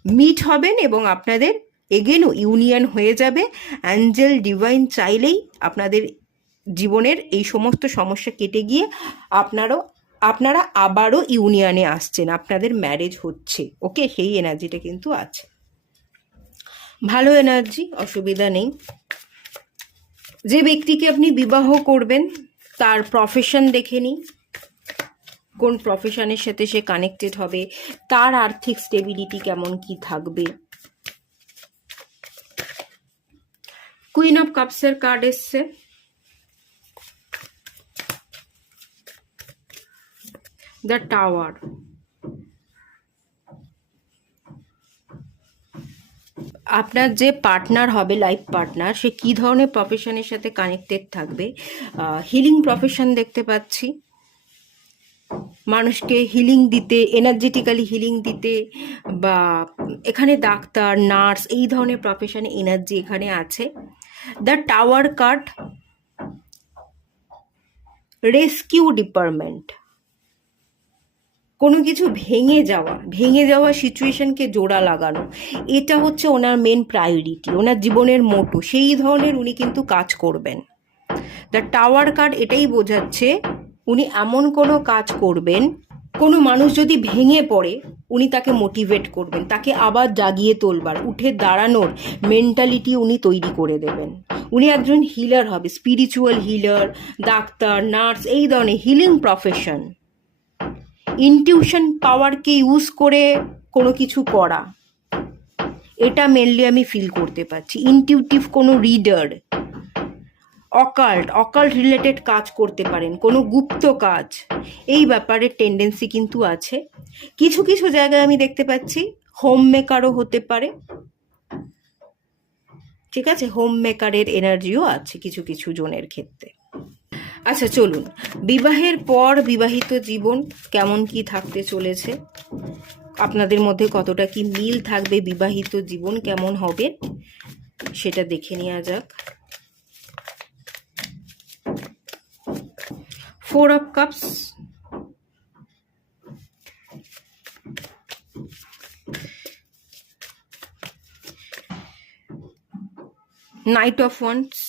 মিট হবেন এবং আপনাদের এগেনও ইউনিয়ন হয়ে যাবে। অ্যাঞ্জেল ডিভাইন চাইলেই আপনাদের জীবনের এই সমস্ত সমস্যা কেটে গিয়ে আপনারা আবারও ইউনিয়নে আসছেন, আপনাদের ম্যারেজ হচ্ছে। ওকে, সেই এনার্জিটা কিন্তু আছে, ভালো এনার্জি, অসুবিধা নেই। যে ব্যক্তিকে আপনি বিবাহ করবেন তার প্রফেশন দেখে নিন, কোন প্রফেশনের সাথে সে কানেক্টেড হবে, তার আর্থিক স্টেবিলিটি কেমন কি থাকবে। কুইন অফ কাপসের কার্ড এসছে। দ্য টাওয়ার, আপনার যে পার্টনার হবে, লাইফ পার্টনার, সে কী ধরনের প্রফেশনের সাথে কানেক্টেড থাকবে। হিলিং প্রফেশন দেখতে পাচ্ছি, মানুষকে হিলিং দিতে, এনার্জেটিক্যালি হিলিং দিতে, বা এখানে ডাক্তার, নার্স, এই ধরনের প্রফেশনে এনার্জি এখানে আছে। The tower card, rescue department, কোনো কিছু ভেঙে যাওয়া সিচুয়েশনকে জোড়া লাগানো, এটা হচ্ছে ওনার মেন প্রায়োরিটি, ওনার জীবনের মোটো। সেই ধরনের উনি কিন্তু কাজ করবেন। দ্য টাওয়ার কার্ড এটাই বোঝাচ্ছে উনি এমন কোনো কাজ করবেন, কোনো মানুষ যদি ভেঙে পড়ে উনি তাকে মোটিভেট করবেন, তাকে আবার জাগিয়ে তোলবার, উঠে দাঁড়ানোর মেন্টালিটি উনি তৈরি করে দেবেন। উনি একজন হিলার হবে, স্পিরিচুয়াল হিলার, ডাক্তার, নার্স, এই ধরনের হিলিং প্রফেশন। ইনটিউশন পাওয়ারকে ইউজ করে কোনো কিছু করা, এটা মেনলি আমি ফিল করতে পারছি। ইনটিউটিভ কোনো রিডার, অকাল্ট রিলেটেড কাজ করতে পারেন, কোনো গুপ্ত কাজ, এই ব্যাপারে টেন্ডেন্সি কিন্তু আছে। কিছু কিছু জায়গায় আমি দেখতে পাচ্ছি হোম মেকারও হতে পারে। ঠিক আছে, হোম মেকারের এনার্জিও আছে কিছু কিছু জনের ক্ষেত্রে। আচ্ছা চলুন, বিবাহের পর বিবাহিত জীবন কেমন কি থাকতে চলেছে, আপনাদের মধ্যে কতটা কি মিল থাকবে, বিবাহিত জীবন কেমন হবে, সেটা দেখে নেওয়া যাক। 4 of Cups, Knight of Wands,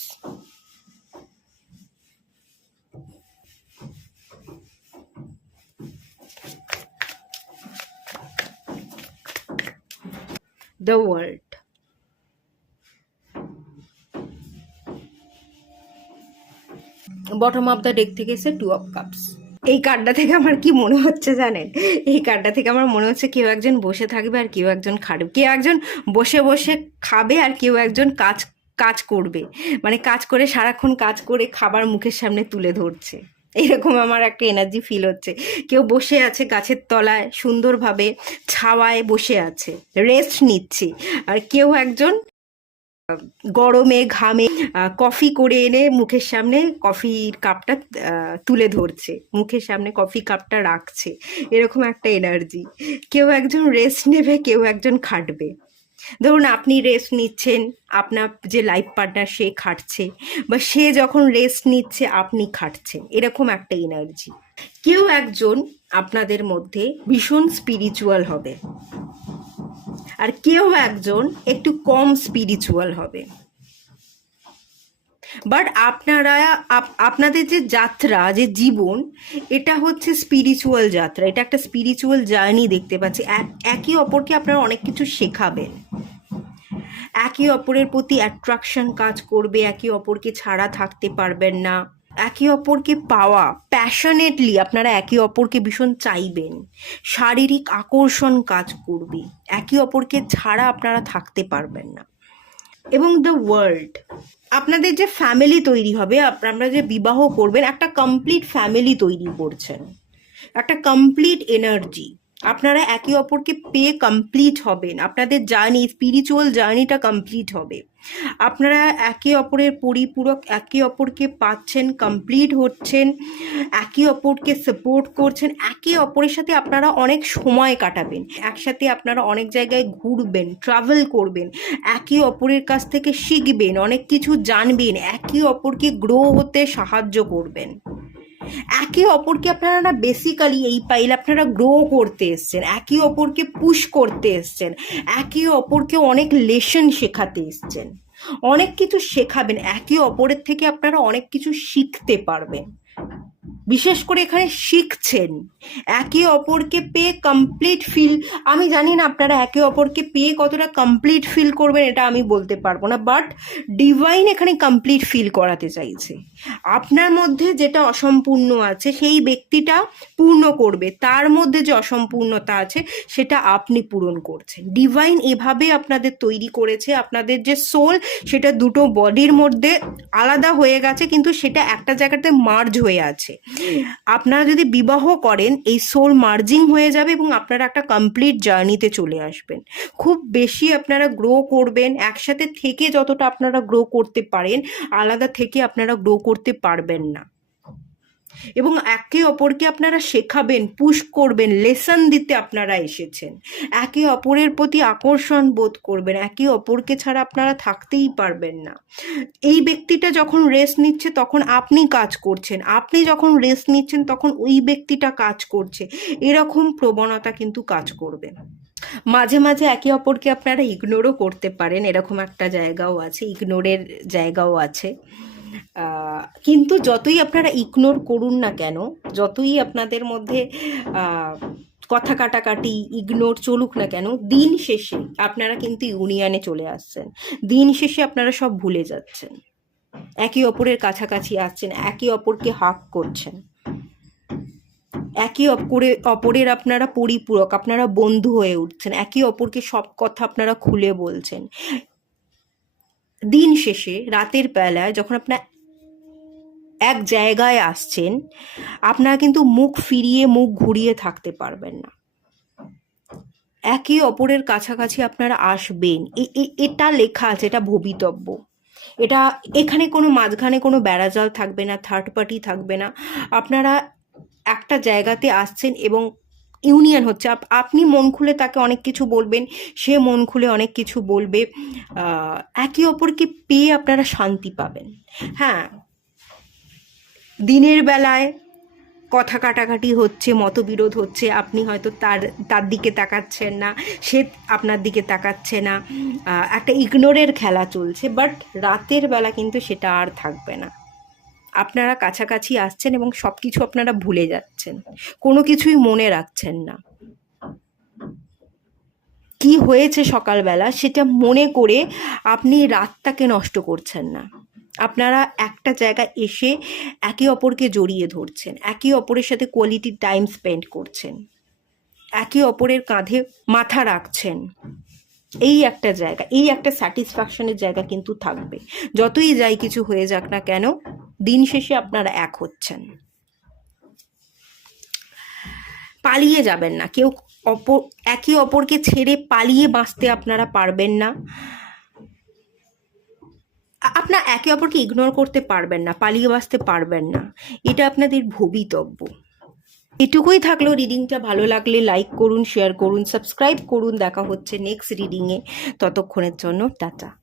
the World, bottom of the deck থেকে এসে 2 of Cups। এই কার্ডটা থেকে আমার কি মনে হচ্ছে জানেন? এই কার্ডটা থেকে আমার মনে হচ্ছে কেউ একজন বসে থাকবে আর কেউ একজন খাবে, কেউ একজন বসে বসে খাবে আর কেউ একজন কাজ কাজ করবে, মানে কাজ করে সারাক্ষণ কাজ করে খাবার মুখের সামনে তুলে ধরছে, এরকম আমার একটা এনার্জি ফিল হচ্ছে। কেউ বসে আছে গাছের তলায় সুন্দরভাবে ছাওয়ায় বসে আছে, রেস্ট নিচ্ছে, আর কেউ একজন গরমে ঘামে কফি করে এনে মুখের সামনে কফির কাপটা তুলে ধরছে, মুখের সামনে কফি কাপটা রাখছে, এরকম একটা এনার্জি। কেউ একজন রেস্ট নেবে, কেউ একজন খাটবে। ধরুন আপনি রেস্ট নিচ্ছেন, আপনার যে লাইফ পার্টনার সে খাটছে, বা সে যখন রেস্ট নিচ্ছে আপনি খাটছেন, এরকম একটা এনার্জি। কেউ একজন আপনাদের মধ্যে ভীষণ স্পিরিচুয়াল হবে, আর কেউ একজন একটু কম স্পিরিচুয়াল হবে। বাট আপনারা আপনাদের যে যাত্রা, যে জীবন, এটা হচ্ছে স্পিরিচুয়াল যাত্রা, এটা একটা স্পিরিচুয়াল জার্নি দেখতে পাচ্ছি। একে অপরকে আপনারা অনেক কিছু শেখাবেন, একে অপরের প্রতি অ্যাট্রাকশন কাজ করবে, একে অপরকে ছাড়া থাকতে পারবেন না, একে অপরকে পাওয়া প্যাশনেটলি আপনারা একে অপরকে ভীষণ চাইবেন, শারীরিক আকর্ষণ কাজ করবে, একে অপরকে ছাড়া আপনারা থাকতে পারবেন না। এবং দ্য ওয়ার্ল্ড, আপনাদের যে ফ্যামিলি তৈরি হবে, আপনারা যে বিবাহ করবেন, একটা কমপ্লিট ফ্যামিলি তৈরি করছেন, একটা কমপ্লিট এনার্জি, আপনারা একে অপরকে পেয়ে কমপ্লিট হবেন, আপনাদের জার্নি, স্পিরিচুয়াল জার্নিটা কমপ্লিট হবে, আপনারা একে অপরের পরিপূরক, একে অপরকে পাচ্ছেন, কমপ্লিট হচ্ছেন, একে অপরকে সাপোর্ট করছেন, একে অপরের সাথে আপনারা অনেক সময় কাটাবেন, একসাথে আপনারা অনেক জায়গায় ঘুরবেন, ট্রাভেল করবেন, একে অপরের কাছ থেকে শিখবেন, অনেক কিছু জানবেন, একে অপরকে গ্রো হতে সাহায্য করবেন, একে অপরকে আপনারা বেসিক্যালি এই পাইল আপনারা গ্রো করতে এসছেন, একে অপরকে পুশ করতে এসছেন, একে অপরকে অনেক লেসন শেখাতে এসছেন, অনেক কিছু শেখাবেন, একে অপরের থেকে আপনারা অনেক কিছু শিখতে পারবেন। বিশেষ করে এখানে শিখছেন, একে অপরকে পেয়ে কমপ্লিট ফিল, আমি জানি না আপনারা একে অপরকে পেয়ে কতটা কমপ্লিট ফিল করবেন, এটা আমি বলতে পারবো না, বাট ডিভাইন এখানে কমপ্লিট ফিল করাতে চাইছে। আপনার মধ্যে যেটা অসম্পূর্ণ আছে সেই ব্যক্তিটা পূর্ণ করবে, তার মধ্যে যে অসম্পূর্ণতা আছে সেটা আপনি পূরণ করছেন। ডিভাইন এভাবে আপনাদের তৈরি করেছে, আপনাদের যে সোল সেটা দুটো বডির মধ্যে আলাদা হয়ে গেছে, কিন্তু সেটা একটা জায়গাতে মার্জ হয়ে আছে। আপনারা যদি বিবাহ করেন, এই সোল মার্জিং হয়ে যাবে এবং আপনারা একটা কমপ্লিট জার্নিতে চলে আসবেন। খুব বেশি আপনারা গ্রো করবেন, একসাথে থেকে যতটা আপনারা গ্রো করতে পারেন, আলাদা থেকে আপনারা গ্রো করতে পারবেন না। এবং একে অপরকে আপনারা শেখাবেন, পুশ করবেন, লেসন দিতে আপনারা এসেছেন, একে অপরের প্রতি আকর্ষণ বোধ করবেন, একে অপরকে ছাড়া আপনারা থাকতেই পারবেন না। এই ব্যক্তিটা যখন রেস্ট নিচ্ছে তখন আপনি কাজ করছেন, আপনি যখন রেস্ট নিচ্ছেন তখন ওই ব্যক্তিটা কাজ করছে, এরকম প্রবণতা কিন্তু কাজ করবে। মাঝে মাঝে একে অপরকে আপনারা ইগনোরও করতে পারেন, এরকম একটা জায়গাও আছে, ইগনোরের জায়গাও আছে। কিন্তু যতই আপনারা ইগনোর করুন না কেন, যতই আপনাদের মধ্যে কথা কাটাকাটি ইগনোর চলুক না কেন, দিন শেষে আপনারা কিন্তু ইউনিয়নে চলে আসছেন, দিন শেষে আপনারা সব ভুলে যাচ্ছেন, একে অপরের কাছাকাছি আসছেন, একে অপরকে হাক করছেন, একে অপরের আপনারা পরিপূরক, আপনারা বন্ধু হয়ে উঠছেন, একে অপরকে সব কথা আপনারা খুলে বলছেন। দিন শেষে রাতের বেলায় যখন আপনার এক জায়গায় আসছেন, আপনারা কিন্তু মুখ ফিরিয়ে মুখ ঘুরিয়ে থাকতে পারবেন না, একে অপরের কাছাকাছি আপনারা আসবেন। এটা লেখা আছে, এটা ভবিতব্য, এটা এখানে কোনো মাঝখানে কোনো বেড়াজাল থাকবে না, থার্ড পার্টি থাকবে না, আপনারা একটা জায়গাতে আসছেন এবং ইউনিয়ন হচ্ছে, আপনি মন খুলে তাকে অনেক কিছু বলবেন, সে মন খুলে অনেক কিছু বলবে, একে অপরকে পেয়ে আপনারা শান্তি পাবেন। হ্যাঁ, দিনের বেলায় কথা কাটাকাটি হচ্ছে, মতবিরোধ হচ্ছে, আপনি হয়তো তার দিকে তাকাচ্ছেন না, সে আপনার দিকে তাকাচ্ছে না, একটা ইগনোরের খেলা চলছে, বাট রাতের বেলা কিন্তু সেটা আর থাকবে না। আপনারা কাছাকাছি আসছেন এবং সব কিছু আপনারা ভুলে যাচ্ছেন, কোনো কিছুই মনে রাখছেন না। কি হয়েছে সকালবেলা সেটা মনে করে আপনি রাতটাকে নষ্ট করছেন না। আপনারা একটা জায়গায় এসে একে অপরকে জড়িয়ে ধরছেন, একে অপরের সাথে কোয়ালিটি টাইম স্পেন্ড করছেন, একে অপরের কাঁধে মাথা রাখছেন। এই একটা জায়গা, এই একটা স্যাটিসফ্যাকশনের জায়গা কিন্তু থাকবে। যতই যাই কিছু হয়ে যাক না কেন, দিন শেষে আপনারা এক হচ্ছেন। পালিয়ে যাবেন না কেউ, একে অপরকে ছেড়ে পালিয়ে বাঁচতে আপনারা পারবেন না। আপনার একে অপরকে ইগনোর করতে পারবেন না, পালিয়ে বাঁচতে পারবেন না, এটা আপনাদের ভবিতব্য। এটুকুই থাকলো। রিডিংটা ভালো লাগলে লাইক করুন, শেয়ার করুন, সাবস্ক্রাইব করুন। দেখা হচ্ছে নেক্সট রিডিংয়ে। ততক্ষণের জন্য টাটা।